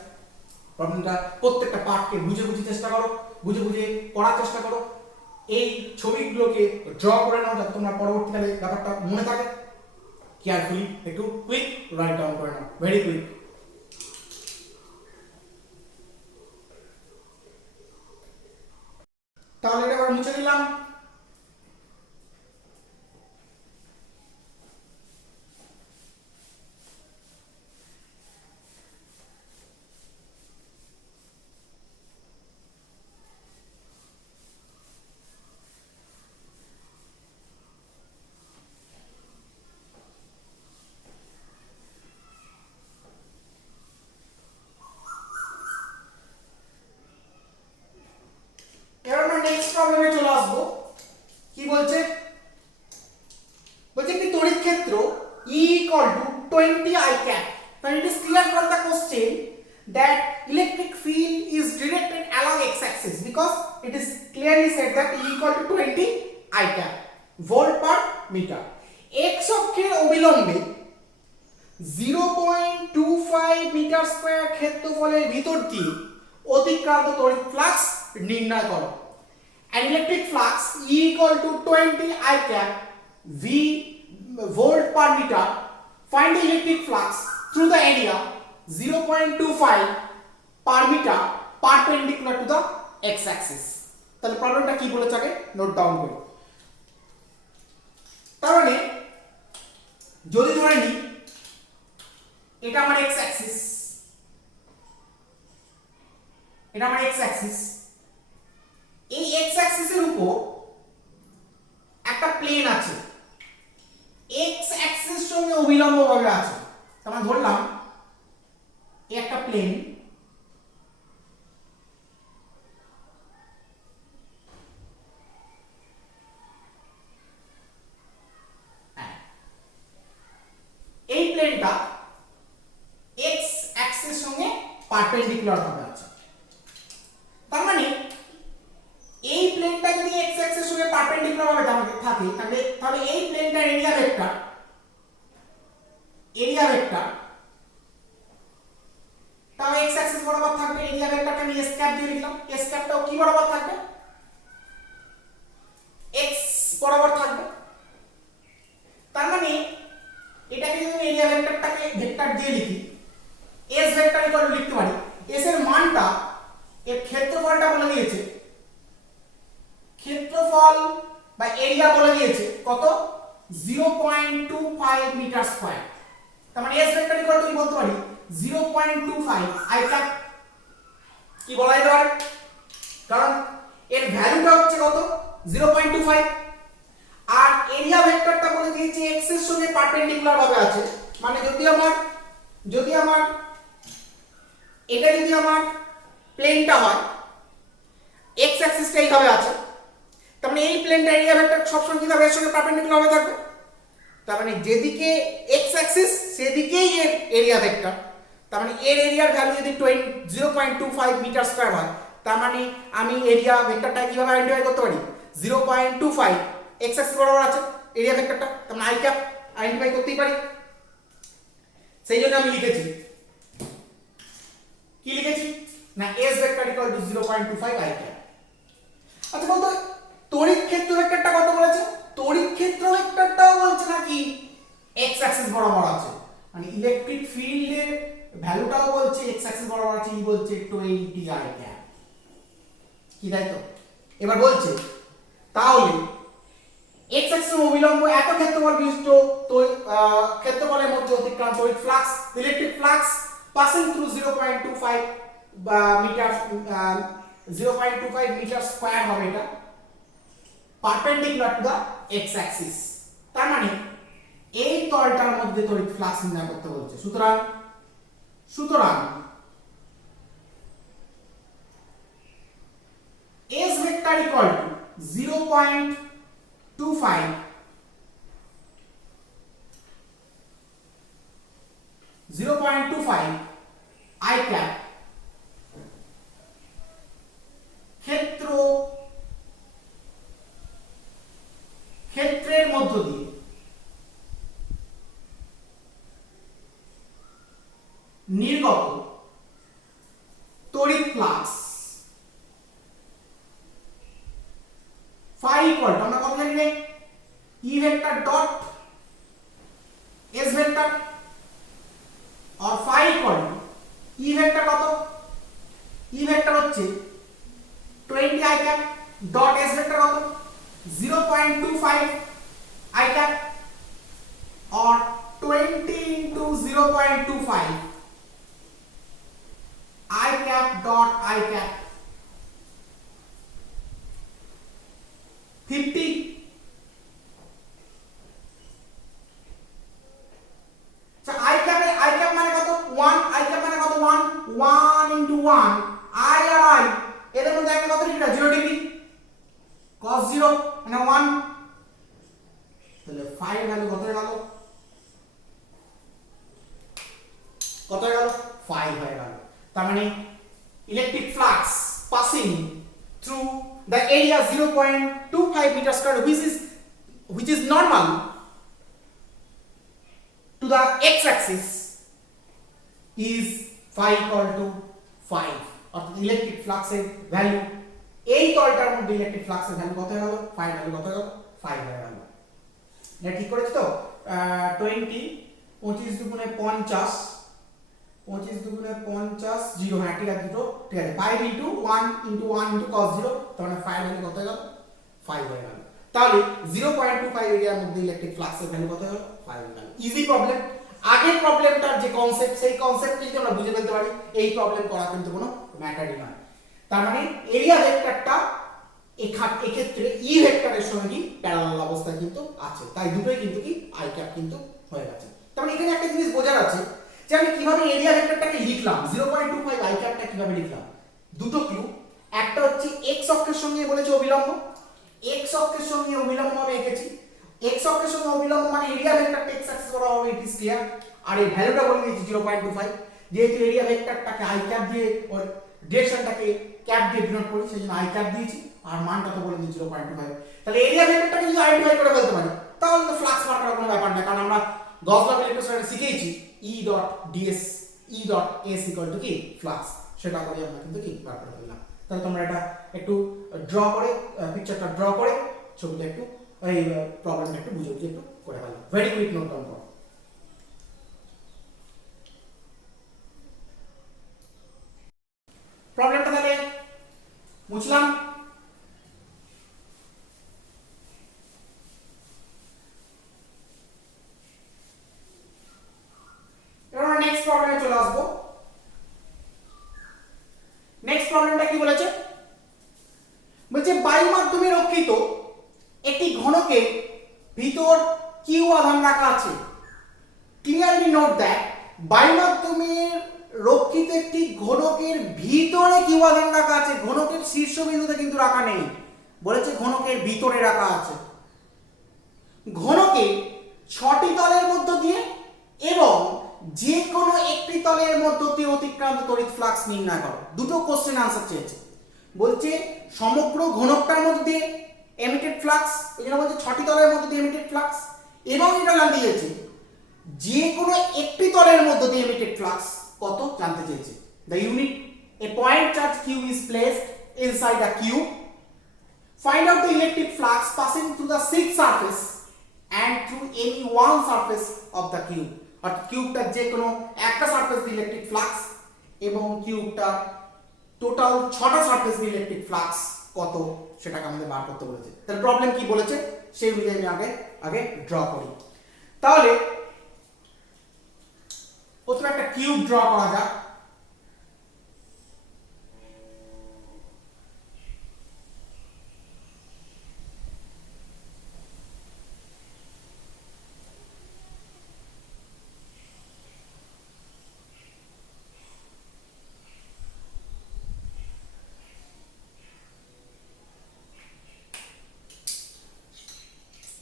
প্রবলেমটা প্রত্যেকটা পার্টকে বুঝে বুঝে চেষ্টা করো, বুঝে বুঝে করার চেষ্টা করো। এই ছবিগুলোকে ড্র করে নাও যাতে তোমরা পরবর্তীকালে ব্যাপারটা মনে থাকে। কেয়ারফুলি একটু কুইক রাইট ডাউন করে নাও, ভেরি কুইক। তাহলে এটা আবার মুছে দিলাম। এবার আমরা নেক্সট প্রবলেমে চলে আসবো। কি বলছে? বলছে একটি তড়িৎ ক্ষেত্র E equal to 20 I cap. Now it is clear from the question that electric field is directed along x-axis because it is clearly said that E equal to 20 I cap volt per meter. x অক্ষের অবিলম্বে 0.25 metre square ক্ষেত্রফলের ভিতর দিয়ে অতিক্রান্ত তড়িৎ flux নির্ণয় করো। An electric flux E equal to 20 I cap V volt per meter. Find the electric flux through the area 0.25 per meter perpendicular to the x axis. তাহলে প্রবলেমটা কি বলেছে আগে নোট ডাউন করি। তার মানে যদি ধরে নিই এটা আমার x axis, এটা আমার x axis, এই x axis এর উপর একটা প্লেন আছে, x axis সঙ্গে অবিলম্বভাবে আছে। আমরা ধরলাম এই একটা প্লেন, এই প্লেনটা x axis সঙ্গে পারপেন্ডিকুলার ভাবে আছে। তার মানে এই প্লেনটা যদি x axis সঙ্গে পারপেন্ডিকুলার ভাবে থাকে তাহলে এই প্লেনটার এরিয়া ভেক্টর তাহলে x axis বরাবর থাকবে। এরিয়া ভেক্টরটা আমি s ক্যাপ দিয়ে লিখলাম, s ক্যাপটাও কি বরাবর থাকবে? x বরাবর থাকবে। তার মানে এটাকে যদি এরিয়া ভেক্টরটাকে ভেক্টর দিয়ে লিখি, s ভেক্টর ইকুয়াল লিখতে পারি s এর মানটা, এর ক্ষেত্রফলটা বলে দিয়েছে, ক্ষেত্রফল বা এরিয়া বলে দিয়েছে কত? 0.25 মিটার স্কয়ার। তার মানে s ভেক্টর ইকুয়াল টু কি বলতে পারি? 0.25 i cap। কি বলা যেতে পারে? কারণ এর ভ্যালুটা হচ্ছে কত? 0.25, আর এরিয়া ভেক্টরটা বলে দিয়েছে x এর সঙ্গে পারপেন্ডিকুলার ভাবে আছে। মানে যদি আমার এটা যদি আমার প্লেনটা হয়, x অ্যাক্সিসটা এইভাবে আছে, তার মানে এই প্লেনটা এরিয়া ভেক্টর সবসময় কিভাবে এর সঙ্গে পারপেন্ডিকুলার ভাবে থাকবে। তার মানে যেদিকে x অ্যাক্সিস সেদিকেই এর এরিয়া ভেক্টর। তার মানে এর এরিয়ার ভ্যালু যদি 0.25 মিটার স্কয়ার হয়, তার মানে আমি এরিয়া ভেক্টরটা কিভাবে আইডেন্টিফাই করতে পারি? 0.25 x অ্যাক্সিস বরাবর আছে এরিয়া ভেক্টরটা, তার মানে i ক্যাপ আইডেন্টিফাই করতেই পারি। সেই জন্য আমি লিখেছি, কি লিখেছি না s vector equal two 0.25 i cap. আচ্ছা বলতো তড়িৎ ক্ষেত্র ভেক্টরটা কত বলেছে? তড়িৎ ক্ষেত্র ভেক্টরটাও বলছে নাকি x অ্যাক্সিস বরাবর আছে, মানে ইলেকট্রিক ফিল্ডের ভ্যালুটাও বলছে x অ্যাক্সিস বরাবর আছে, ই বলছে 20 i ক্যাপ। কি তাই তো? এবার বলছে তাহলে x অ্যাক্সিস অবিলম্ব এত ক্ষেত্রফল বিশিষ্ট ক্ষেত্রফলের মধ্যে অতিক্রান্ত তড়িৎ flux electric flux passing through 0.25 metre 0.25 metre square হবে এটা perpendicular to the x axis. তার মানে এই তলটার মধ্যে তড়িৎ ফ্লাক্স নির্ণয় করতে বলছে। সুতরাং S vector equal to 0.25 I cap ক্ষেত্রের মধ্য দিয়ে নির্গত তড়িৎ ফ্লাক্স phi equal to আমরা কত জানি রে E vector dot S vector और phi equal to E vector কত E vector হচ্ছে 20 I cap dot S vector কত 0.25 I cap और 20 into 0.25 I cap dot I cap 50 so I cap মানে কত 1 I cap মানে কত 1 into 1 I আর I এদের মধ্যে একটা কত ডিগ্রি 0 ডিগ্রি cos 0 মানে 1 তাহলে phi ভ্যালু কত হয়ে গেল 5 হয়ে গেল। তার মানে electric flux passing through the area 0.25 meter square which is normal to the x axis is phi equal to 5 অর্থাৎ ইলেকট্রিক ফ্লাক্সের ভ্যালু এই তলটার মধ্যে ইলেকট্রিক ফ্লাক্সের ভ্যালু কত হয়ে গেল phi ভ্যালু কত হয়ে গেল 5 হয়ে গেল। এটা ঠিক করেছি তো 20 25 দুগুণে 50 25 দুগুণে 50 0 হ্যাঁ ঠিক আছে দুটো ঠিক আছে 5 into 1 into 1 into cos 0 তার মানে 5 ভ্যালু কত হয়ে গেল 5 হয়ে গেল। তাহলে 0.25 এরিয়ার মধ্যে ইলেকট্রিক ফ্লাক্সের ভ্যালু কত হয়ে গেল 5 হয়ে গেল। Easy problem. আগের প্রবলেমটার যে কনসেপ্ট সেই কনসেপ্টটি যদি আমরা বুঝে ফেলতে পারি এই প্রবলেম করা কিন্তু কোনো ম্যাটারই নয়। তার মানে এরিয়া ভেক্টরটা এক্ষেত্রে ই ভেক্টরের সঙ্গে প্যারালাল অবস্থায় কিন্তু আছে, তাই দুটোই কিন্তু কি আই ক্যাপ কিন্তু হয়ে গেছে। তার মানে এখানে একটা জিনিস বোঝার আছে যে আমি কিভাবে এরিয়া ভেক্টরটাকে লিখলাম 0.25 আই ক্যাপটা কিভাবে লিখলাম। দুটো ক্লু, একটা হচ্ছে x অক্ষের সঙ্গে বলেছে অবিলম্ব, x অক্ষের সঙ্গে অবিলম্ব ভাবে এঁকেছি। x অক্ষের সঙ্গে অবিলম্ব মানে এরিয়া ভেক্টরটা x অ্যাক্সিস করা হবে, ইট ইজ ক্লিয়ার। আর এই ভ্যালুটা বলে দিয়েছি 0.25, যেহেতু এরিয়া ভেক্টরটাকে আই ক্যাপ দিয়ে ওর ডিরেকশনটাকে ক্যাপ দিয়ে ডিনোট করি সেই জন্য আই ক্যাপ দিয়েছি, আর মানটা তো বলে দিয়েছি 0.25। তাহলে এরিয়া ভেক্টরটাকে যদি আইডেন্টিফাই করে বলতে পারি তাহলে তো ফ্লাক্স বার করার কোনো ব্যাপার না, কারণ আমরা গস ল ইলেকট্রোস্ট্যাটিক্স শিখেইছি E.s equal to কি ফ্লাক্স, সেটা করে আমরা কিন্তু কি বার করে ফেললাম। তাহলে তোমরা এটা একটু ড্র করে পিকচারটা ড্র করে ছবিটা একটু এই প্রবলেমটা একটু বুঝে বুঝে একটু করে ফেলো। ভেরি কুইক নোট ডাউন করো। প্রবলেমটা তাহলে বুঝলাম। এবার নেক্সট প্রবলেমে চলে আসবো। নেক্সট প্রবলেমটা কি বলেছে, বলছে বায়ু মাধ্যমে রক্ষিত একটি ঘনকের ভিতর কিউ আধান রাখা আছে। ক্লিয়ারলি নোট দ্যাট বায়ু মাধ্যমে রক্ষিত একটি ঘনকের ভিতরে কিউ আধান রাখা আছে, ঘনকের শীর্ষবিন্দুতে কিন্তু রাখা নেই, বলেছে ঘনকের ভিতরে রাখা আছে। ঘনকে 6টি তলের মধ্য দিয়ে এবং যে কোনো একটি তলের মধ্য দিয়ে অতিক্রান্ত তড়িৎ ফ্লাক্স নির্ণয় করো। দুটো কোশ্চেন আনসার চেয়েছে, বলছে সমগ্র ঘনকটার মধ্যে দিয়ে এমিটেড ফ্লাক্স, এই জন্য বলছে 6টি তলের মধ্যে দিয়ে এমিটেড ফ্লাক্স, এবং এটা জানতে চেয়েছে যে কোনো একটি তলের মধ্য দিয়ে এমিটেড ফ্লাক্স কত জানতে চেয়েছে। The unit a point charge q is placed inside a cube, find out the electric flux passing through the 6 surface and through any one surface of the cube। অর্থাৎ কিউবটার যে কোনো একটা সারফেস দিয়ে electric flux এবং কিউবটার total 6টা surface দিয়ে electric flux কত সেটাকে আমাদের বার করতে বলেছে। তাহলে প্রবলেম কি বলেছে সেই অনুযায়ী আমি আগে আগে ড্র করি। তাহলে প্রথমে একটা কিউব ড্র করা যাক।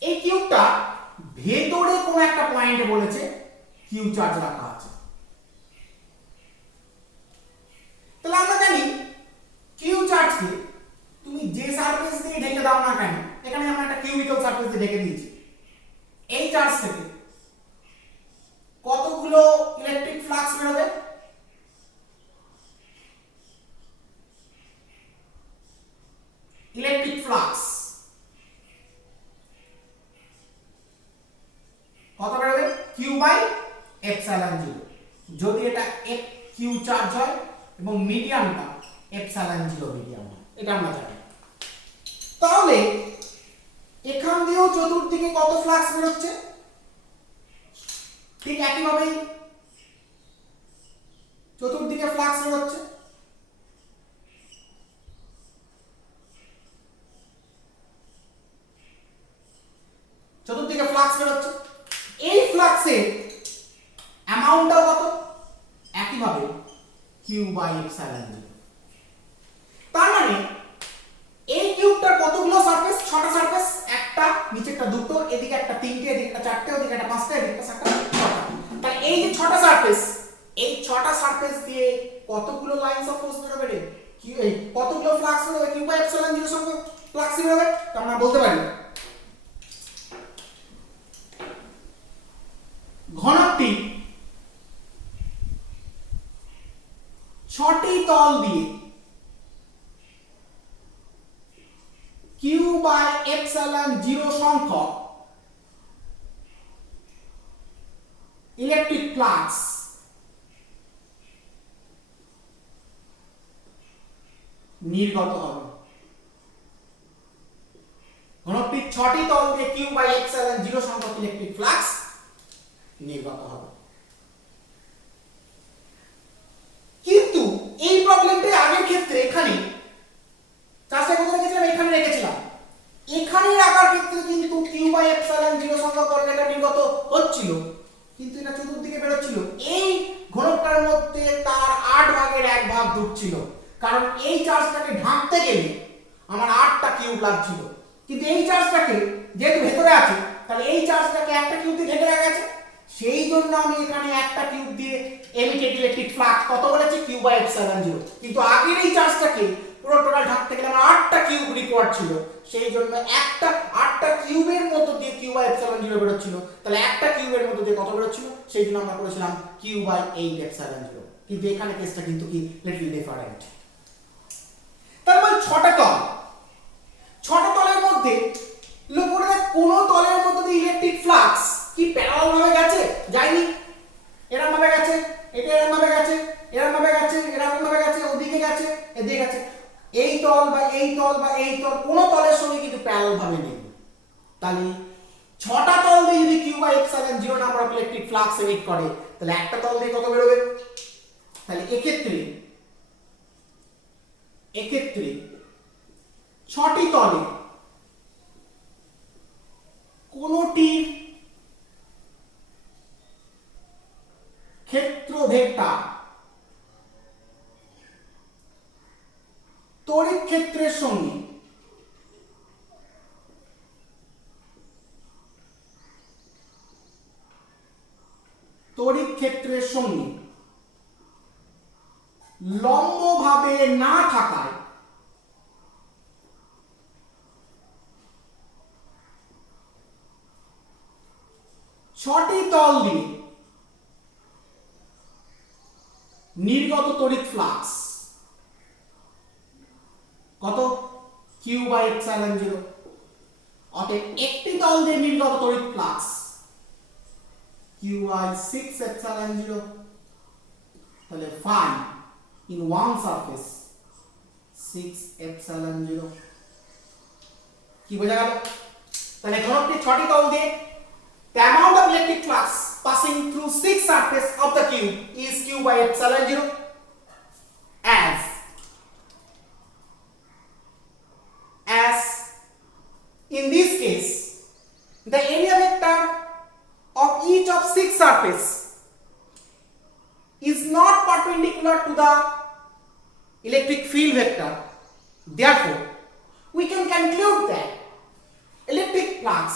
এই কিউবটা ভেতরে কোন একটা পয়েন্টে বলেছে কিউ চার্জ রাখা আছে। তাহলে আমরা জানি কিউ চার্জকে তুমি যে সারফেস দিয়ে ঢেকে দাও না কেন, এখানে আমরা একটা কিউবিক্যাল সারফেস দিয়ে ঢেকে দিয়েছি, এই চার্জ থেকে কতগুলো ইলেকট্রিক ফ্লাক্স বেরোবে? ইলেকট্রিক ফ্লাক্স কত বেরোবে? কিউ বাই এপসাইলন জিরো, যদি এটা এক কিউ চার্জ হয় এবং মিডিয়ামটা এপসাইলন জিরো মিডিয়াম হয়, এটা আমরা জানি। তাহলে এখান দিয়েও চতুর্দিকে কত ফ্লাক্স বেরোচ্ছে? ঠিক একইভাবেই চতুর্দিকে ফ্লাক্স বেরোচ্ছে। চতুর্দিকে ফ্লাক্স বেরোচ্ছে, এই ফ্লাক্সের অ্যামাউন্টটাও কত? একইভাবে কিউ বাই এপসাইলন জিরো। তার মানে এই কিউবটার কতগুলো সারফেস? 6টা সারফেস, একটা নিচেরটা দুটো, এদিকে একটা তিনটে, এদিকে একটা চারটে, ওদিকে একটা পাঁচটা, এদিকে একটা সাতটা, 6টা। তাহলে এই যে 6টা সারফেস, এই 6টা সারফেস দিয়ে কতগুলো লাইনস অফ ফোর্স বেরোবে রে? কি এই কতগুলো ফ্লাক্স বেরোবে? কিউ বাই এপসাইলন জিরো সঙ্গে ফ্লাক্স বেরোবে। তো আমরা বলতে পারি ঘনকটি 6টি তল দিয়ে কিউ বাই এপসাইলন জিরো সংখ্যক ইলেকট্রিক ফ্লাক্স নির্গত হবে। ঘনকটির 6টি তল দিয়ে কিউ বাই এপসাইলন জিরো সংখ্যক ইলেকট্রিক ফ্লাক্স নির্গত হবে। কিন্তু এই প্রবলেমটা আগের ক্ষেত্রে এখানে চাষে কোথায় রেখেছিলাম? এখানে রেখেছিলাম। এখানে রাখার ক্ষেত্রে কিন্তু কিউ বাই এপসাইলন জিরো সংখ্যক কোঅর্ডিনেটর নির্গত হচ্ছিল, কিন্তু এটা চতুর্দিকে বেরোচ্ছিল। এই ঘনকটার মধ্যে তার 8 ভাগের 1 ভাগ ঢুকছিল, কারণ এই চার্জটাকে ঢাকতে গেলে আমার 8টা কিউব লাগছিল। কিন্তু এই চার্জটাকে যেহেতু ভেতরে আছে, তাহলে এই চার্জটাকে একটা কিউব দিয়ে ঢেকে রাখা আছে, সেই জন্য আমি এখানে একটা কিউব দিয়ে এমিটেড ইলেকট্রিক ফ্লাক্স কত বলেছি? Q by epsilon zero. কিন্তু আগের এই চার্জটাকে পুরো টোটাল ঢাকতে গেলে আমার 8টা কিউব রিকোয়ার্ড ছিল, সেই জন্য 8টা কিউবের মধ্যে দিয়ে কিউ বাই এপসাইলন জিরো বেরোচ্ছিল। তাহলে একটা কিউবের মধ্যে দিয়ে কত বেরোচ্ছিল? সেই জন্য আমরা করেছিলাম কিউ বাই 8 এপসাইলন জিরো। কিন্তু এখানে কেসটা কিন্তু কি লিটল ডিফারেন্ট। তার মানে 6টা তল, 6টা তলের মধ্যে লক্ষ্য করে কোন তলের মধ্যে দিয়ে ইলেকট্রিক ফ্লাক্স কি প্যারালাল ভাবে গেছে? যায়নি। এরকম ভাবে গেছে, এটা এরকম ভাবে গেছে, এরকম ভাবে গেছে, এরকম ভাবে গেছে, ওদিকে গেছে, এদিকে গেছে। এই তল বা এই তল বা এই তল কোন তলের সঙ্গে কিন্তু প্যারালাল ভাবে নেই। তাহলে 6টা তল দিয়ে যদি q by epsilon zero number of electric flux emit করে, তাহলে একটা তল দিয়ে কত বেরোবে? তাহলে এক্ষেত্রে 6টি তলে কোনটির ক্ষেত্র ভেক্টর তড়িৎ ক্ষেত্রের সঙ্গে লম্বভাবে না থাকায় ছটি তল দিয়ে নির্গত তড়িৎ ফ্লাক্স কত? Q by epsilon zero. অতএব একটি তল দিয়ে নির্গত তড়িৎ flux q by 6 epsilon zero. তাহলে phi in one surface 6 epsilon 0 কি বোঝা গেল? তাহলে ঘনকটি 6টি তল দিয়ে the amount of electric flux passing through 6 surface of the cube is q by epsilon 0 as in this case the area vector of each of 6 surface is not perpendicular to the electric field vector. Therefore, we can conclude that electric flux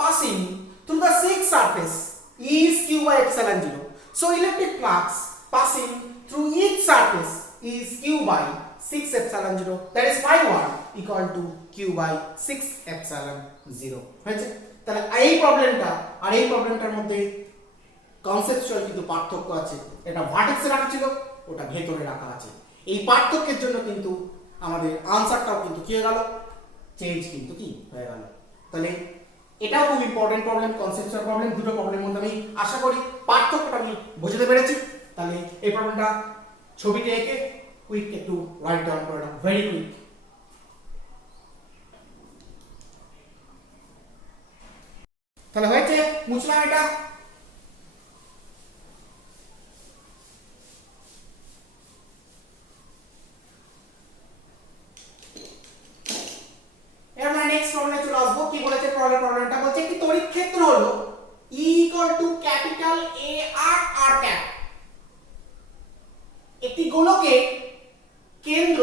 passing through the 6 surface is q by epsilon 0. So, electric flux passing through each surface is q by 6 epsilon 0. That is phi 1 equal to q by 6 epsilon 0. হয়েছে? তাহলে এই প্রবলেমটা আর এই প্রবলেমটার মধ্যে conceptual কিন্তু পার্থক্য আছে। এটা ভার্টেক্সে রাখা ছিল, ওটা ভেতরে রাখা আছে। এই পার্থক্যের জন্য কিন্তু আমাদের আনসারটাও কিন্তু কি হয়ে গেল, চেঞ্জ কিন্তু কি হয়ে গেল। তাহলে এটাও খুব ইম্পর্টেন্ট প্রবলেম, কনসেপচুয়াল প্রবলেম। দুটো প্রবলেমের মধ্যে আমি আশা করি পার্থক্যটা আমি বুঝতে পেরেছি। তাহলে এই প্রবলেমটা ছবিতে এঁকে কুইক একটু রাইট ডাউন করে দাও, ভেরি কুইক। তাহলে হয়েছে, মুছলাম এটা। এবার নেক্সট প্রবলেমে চলে আসবো। কি বলেছে প্রবলেমটা? বলছে একটি তড়িৎ ক্ষেত্র হলো E equal to capital A R R cap। একটি গোলকের কেন্দ্র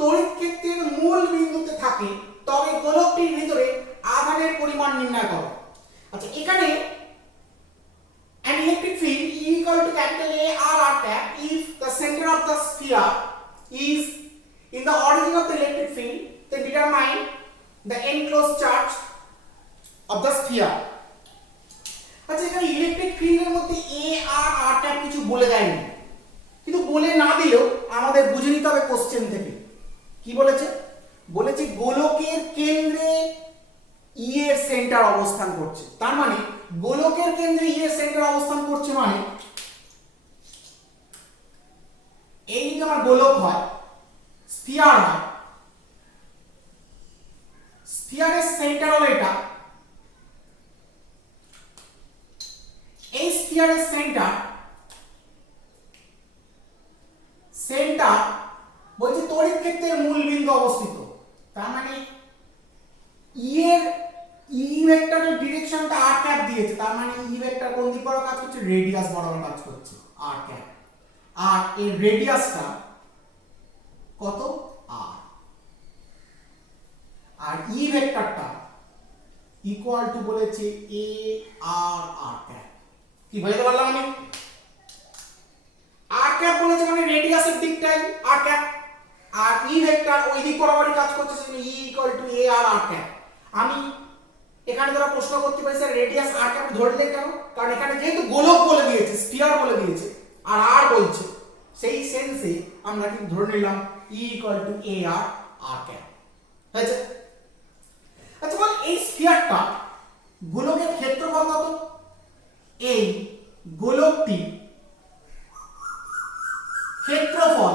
তড়িৎ ক্ষেত্রের মূল বিন্দুতে থাকে, তবে গোলকটির ভিতরে আধানের পরিমাণ নির্ণয় করো। আচ্ছা, এখানে an electric field E equal to capital A R R cap if the center of the sphere is in the origin of the electric field, then determine the enclosed charge of the sphere। আচ্ছা, এখানে electric ফিল্ডের মধ্যে এ আর আর cap কিছু বলে দেয়নি, কিন্তু বলে না দিলেও আমাদের বুঝে নিতে হবে কোশ্চেন থেকে। কি বলেছে? বলেছে গোলকের কেন্দ্রে ই এর সেন্টার অবস্থান করছে। তার মানে গোলকের কেন্দ্রে ই এর সেন্টার অবস্থান করছে মানে এই যদি আমার গোলক হয়, স্ফিয়ার হয়, স্ফিয়ারের সেন্টার হলো এটা, এই স্ফিয়ারের সেন্টার বলছে তড়িৎ ক্ষেত্রের মূল বিন্দু অবস্থিত। তার মানে ই এর ই ভেক্টরের ডিরেকশনটা আর ক্যাপ দিয়েছে, তার মানে ই ভেক্টর কোন দিক বরাবর কাজ করছে? রেডিয়াস বরাবর কাজ করছে, আর ক্যাপ। আর এর রেডিয়াসটা কত? আর। আর ই ভেক্টরটা ইকুয়াল টু বলেছে এ আর আর ক্যাপ। কি বুঝতে পারলাম আমি? আর ক্যাপ বলেছে মানে রেডিয়াসের দিকটাই আর ক্যাপ, আর ই ভেক্টর ওই দিক বরাবরই কাজ করছে, সেজন্য E equal to a R R cap. আমি এখানে ধরা প্রশ্ন করতে পারি স্যার রেডিয়াস আর ক্যাপ ধরলে কেন? কারণ এখানে যেহেতু গোলক বলে দিয়েছে, স্ফিয়ার বলে দিয়েছে, আর আর বলছে, সেই সেন্সে আমরা কিন্তু ধরে নিলাম E equal to a R R cap. হয়েছে? আচ্ছা বল, এই স্ফিয়ারটা গোলকের ক্ষেত্রফল কত? এই গোলকটি ক্ষেত্রফল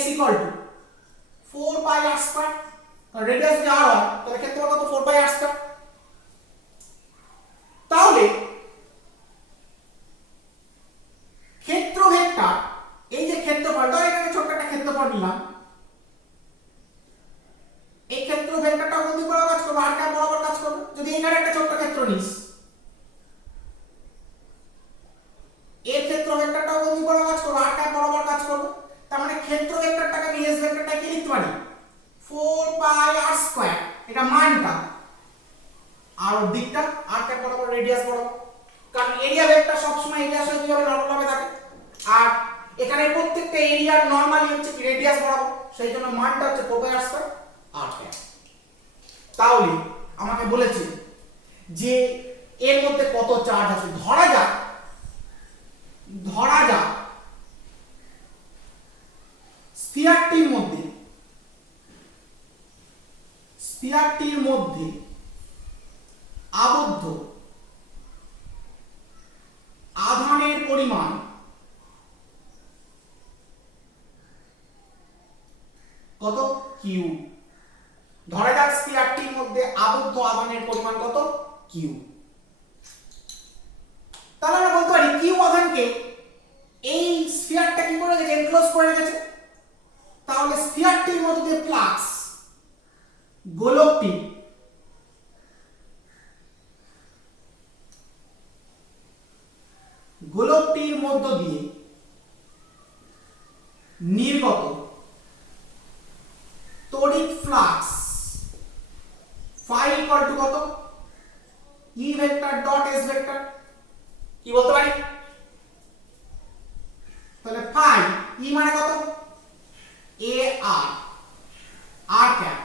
S equal to 4 pi r square। Radius যদি r হয় তাহলে ক্ষেত্রফল কত? 4 pi r square। তাহলে ক্ষেত্র ভেক্টর, এই যে ক্ষেত্রফল, ধর এখানে ছোট্ট একটা ক্ষেত্রফল নিলাম, এই ক্ষেত্র ভেক্টরটা কোন দিক বরাবর কাজ করবে? আর ক্যাপ বরাবর কাজ করবে। যদি এখানে একটা ছোট্ট ক্ষেত্র নিস, এর ক্ষেত্র ভেক্টরটাও কোন দিক বরাবর কাজ করবে? আর ক্যাপ বরাবর কাজ করবে। তার মানে ক্ষেত্র ভেক্টরটাকে আমি এস ভেক্টরটা কি লিখতে পারি? 4 পাই আর স্কয়ার, এটা মানটা, আর ওর দিকটা আর ক্যাপ বরাবর, রেডিয়াস বরাবর। কারণ এরিয়া ভেক্টর সব সময় এরিয়ার সাথে কিভাবে নরমাল ভাবে থাকে, আর এখানে প্রত্যেকটা এরিয়ার নরমালি হচ্ছে কি রেডিয়াস বরাবর, সেই জন্য মানটা হচ্ছে 4 pi R square R cap. তাহলে আমাকে বলেছে যে এর মধ্যে কত চার্জ আছে। ধরা যাক স্ফিয়ারটির মধ্যে আবদ্ধ আধানের পরিমাণ কত? কিউ। ধরা যাক স্ফিয়ারটির কত কিউ। তাহলে আমরা বলতে পারি কিউ আধানকে এই স্ফিয়ারটা কি করে রেখেছে, এনক্লোজ করে রেখেছে। তাহলে স্ফিয়ারটির মধ্যে দিয়ে ফ্লাক্স, গোলকটির মধ্য দিয়ে নির্গত তড়িৎ ফ্লাক্স ফাই ইকুয়াল টু কত, E vector dot S vector. কি বলতে পারি, তাহলে ফাই ই মানে কত, A R R cap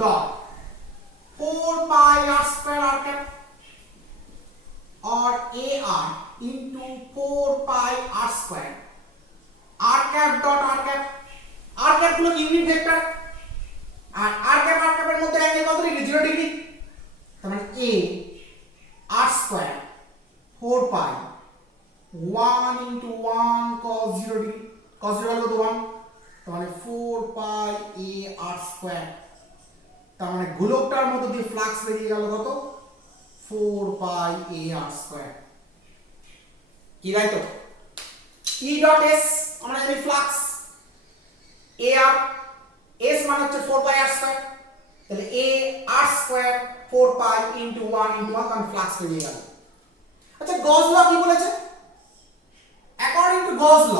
dot 4 pi R square R cap और A R into 4 pi R square R cap dot R cap গুলো unit vector, আর आर कैप এর মধ্যে অ্যাঙ্গেল কত ডিগ্রি, 0 ডিগ্রি। তার মানে a r square 4 pi 1 into 1 cos 0 degree, cos 0 কত 1, তার মানে 4 পাই a r স্কয়ার। তার মানে গোলকটার মধ্যে দিয়ে ফ্লাক্স বেরিয়ে গেল কত, 4 পাই a r স্কয়ার। কি তাই তো, E ডট S আমরা জানি ফ্লাক্স, a r S মানে হচ্ছে 4 পাই r স্কয়ার, তাহলে a r square 4 pi into 1 into 1 কারণ ফ্লাক্স বেরিয়ে গেল। আচ্ছা গজ ল কি বলেছে, according to Gauss law,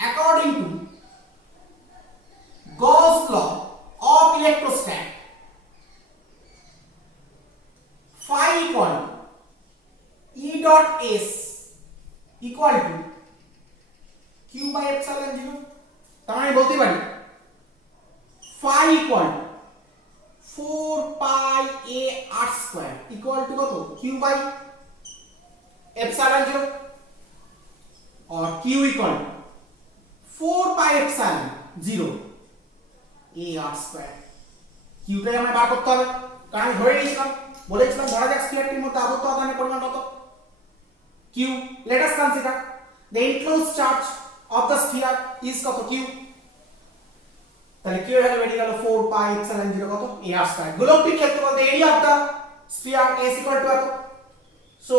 according to Gauss law of electrostat, phi equal E dot S equal to Q by epsilon 0। তার মানে বলতে পারি phi equal 4 pi a r square equal to কত, Q by epsilon 0 और Q equal 4 pi epsilon 0 a r square। Q টাই আমরা বার করতে হবে, কারণ আমি ধরে নিয়েছিলাম, বলেছিলাম ধরা যাক স্ফিয়ারটির মধ্যে আবদ্ধ আধানের পরিমাণ কত, q। let us consider the enclosed charge of the sphere is কত, q। তাহলে q এর ভ্যালু বেরিয়ে গেল 4 পাই এপসিলন 0 কত, a r স্কয়ার। গোলকটির ক্ষেত্রফল the area of the sphere is equal to কত, so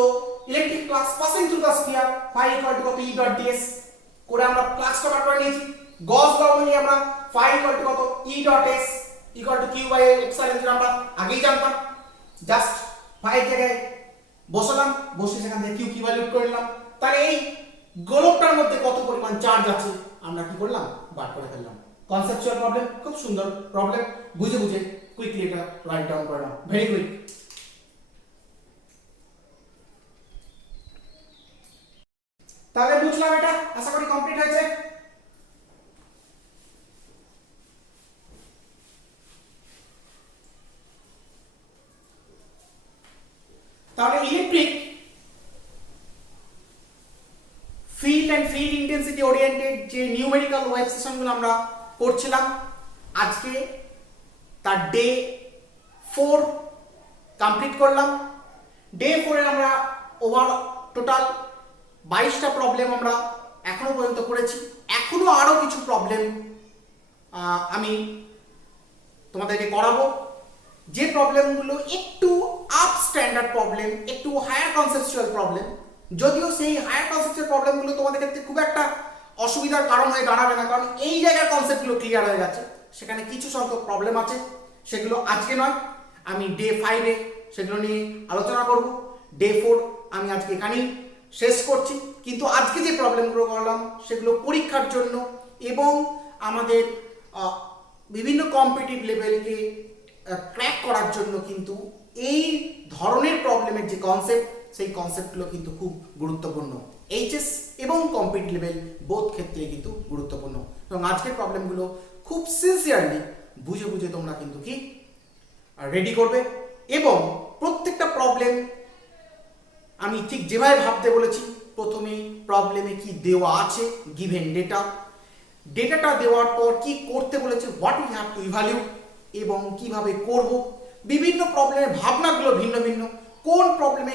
electric flux passing through the sphere phi equal to কত, e dot ds করে আমরা ফ্লাক্সটা বার করে নিয়েছি। গজ ল অনুযায়ী আমরা phi equal to কত, e dot s equal to q by epsilon 0 আমরা আগেই জানতাম, জাস্ট phi এর জায়গায় বসালাম, বসে সেখান থেকে q কি ভ্যালু করে নিলাম। তাহলে এই গোলকটার মধ্যে কত পরিমাণ চার্জ আছে আমরা কি করলাম, বার করে ফেললাম। কনসেপচুয়াল প্রবলেম, খুব সুন্দর প্রবলেম, বুঝে বুঝে কুইকলি এটা রাইট ডাউন করে নাও, ভেরি কুইক। তাহলে বুঝলাম, এটা আশা করি কমপ্লিট হয়েছে। তাহলে electric field and field intensity oriented যে নিউমেরিক্যাল ওয়েভ সেশনগুলো আমরা করছিলাম, আজকে তার ডে 4 কমপ্লিট করলাম। ডে 4 এর আমরা ওভার টোটাল 22টা প্রবলেম আমরা এখনো পর্যন্ত করেছি। এখনো আরো কিছু প্রবলেম আমি তোমাদেরকে করাবো, যে প্রবলেমগুলো একটু আপ স্ট্যান্ডার্ড প্রবলেম, একটু হায়ার কনসেপচুয়াল প্রবলেম। যদিও সেই হায়ার কনসেপচুয়াল প্রবলেমগুলো তোমাদের ক্ষেত্রে খুব একটা অসুবিধার কারণ হয়ে দাঁড়াবে না, কারণ এই জায়গার কনসেপ্টগুলো ক্লিয়ার হয়ে গেছে। সেখানে কিছু সংখ্যক প্রবলেম আছে, সেগুলো আজকে নয়, আমি ডে 5 এ সেগুলো নিয়ে আলোচনা করব। ডে 4 আমি আজকে এখানেই শেষ করছি। কিন্তু আজকে যে প্রবলেমগুলো করলাম সেগুলো পরীক্ষার জন্য এবং আমাদের বিভিন্ন কম্পিটিটিভ লেভেলকে ক্র্যাক করার জন্য কিন্তু এই ধরনের প্রবলেমের যে কনসেপ্ট, সেই কনসেপ্টগুলো কিন্তু খুব গুরুত্বপূর্ণ। এইচএস এবং কম্পিটিটিভ লেভেল বোথ ক্ষেত্রে কিন্তু গুরুত্বপূর্ণ, এবং আজকের প্রবলেমগুলো খুব সিনসিয়ারলি বুঝে বুঝে তোমরা কিন্তু কি রেডি করবে। এবং প্রত্যেকটা প্রবলেম আমি ঠিক যেভাবে ভাবতে বলেছি, প্রথমে প্রবলেমে কি দেওয়া আছে, গিভেন ডেটাটা দেওয়ার পর কি করতে বলেছে, what we have to evaluate, এবং কিভাবে করব। বিভিন্ন প্রবলেমের ভাবনাগুলো ভিন্ন ভিন্ন, কোন প্রবলেমে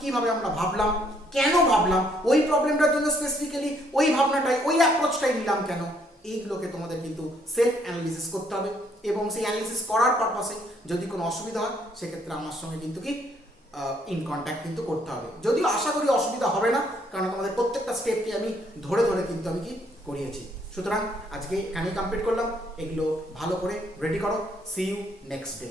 কিভাবে আমরা ভাবলাম, কেন ভাবলাম, ওই প্রবলেমটার জন্য স্পেসিফিক্যালি ওই ভাবনাটাই, ওই অ্যাপ্রোচটাই নিলাম কেন, এইগুলোকে তোমাদের কিন্তু সেলফ অ্যানালিসিস করতে হবে এবং সেই অ্যানালিসিস করার পারপাসে যদি কোনো অসুবিধা হয় সেক্ষেত্রে আমার সঙ্গে কিন্তু কি ইন কন্ট্যাক্ট কিন্তু করতে হবে। যদিও আশা করি অসুবিধা হবে না, কারণ তোমাদের প্রত্যেকটা স্টেপকে আমি ধরে ধরে কিন্তু আমি কি করিয়েছি। সুতরাং আজকে এখানেই কমপ্লিট করলাম, এগুলো ভালো করে রেডি করো। See you next day.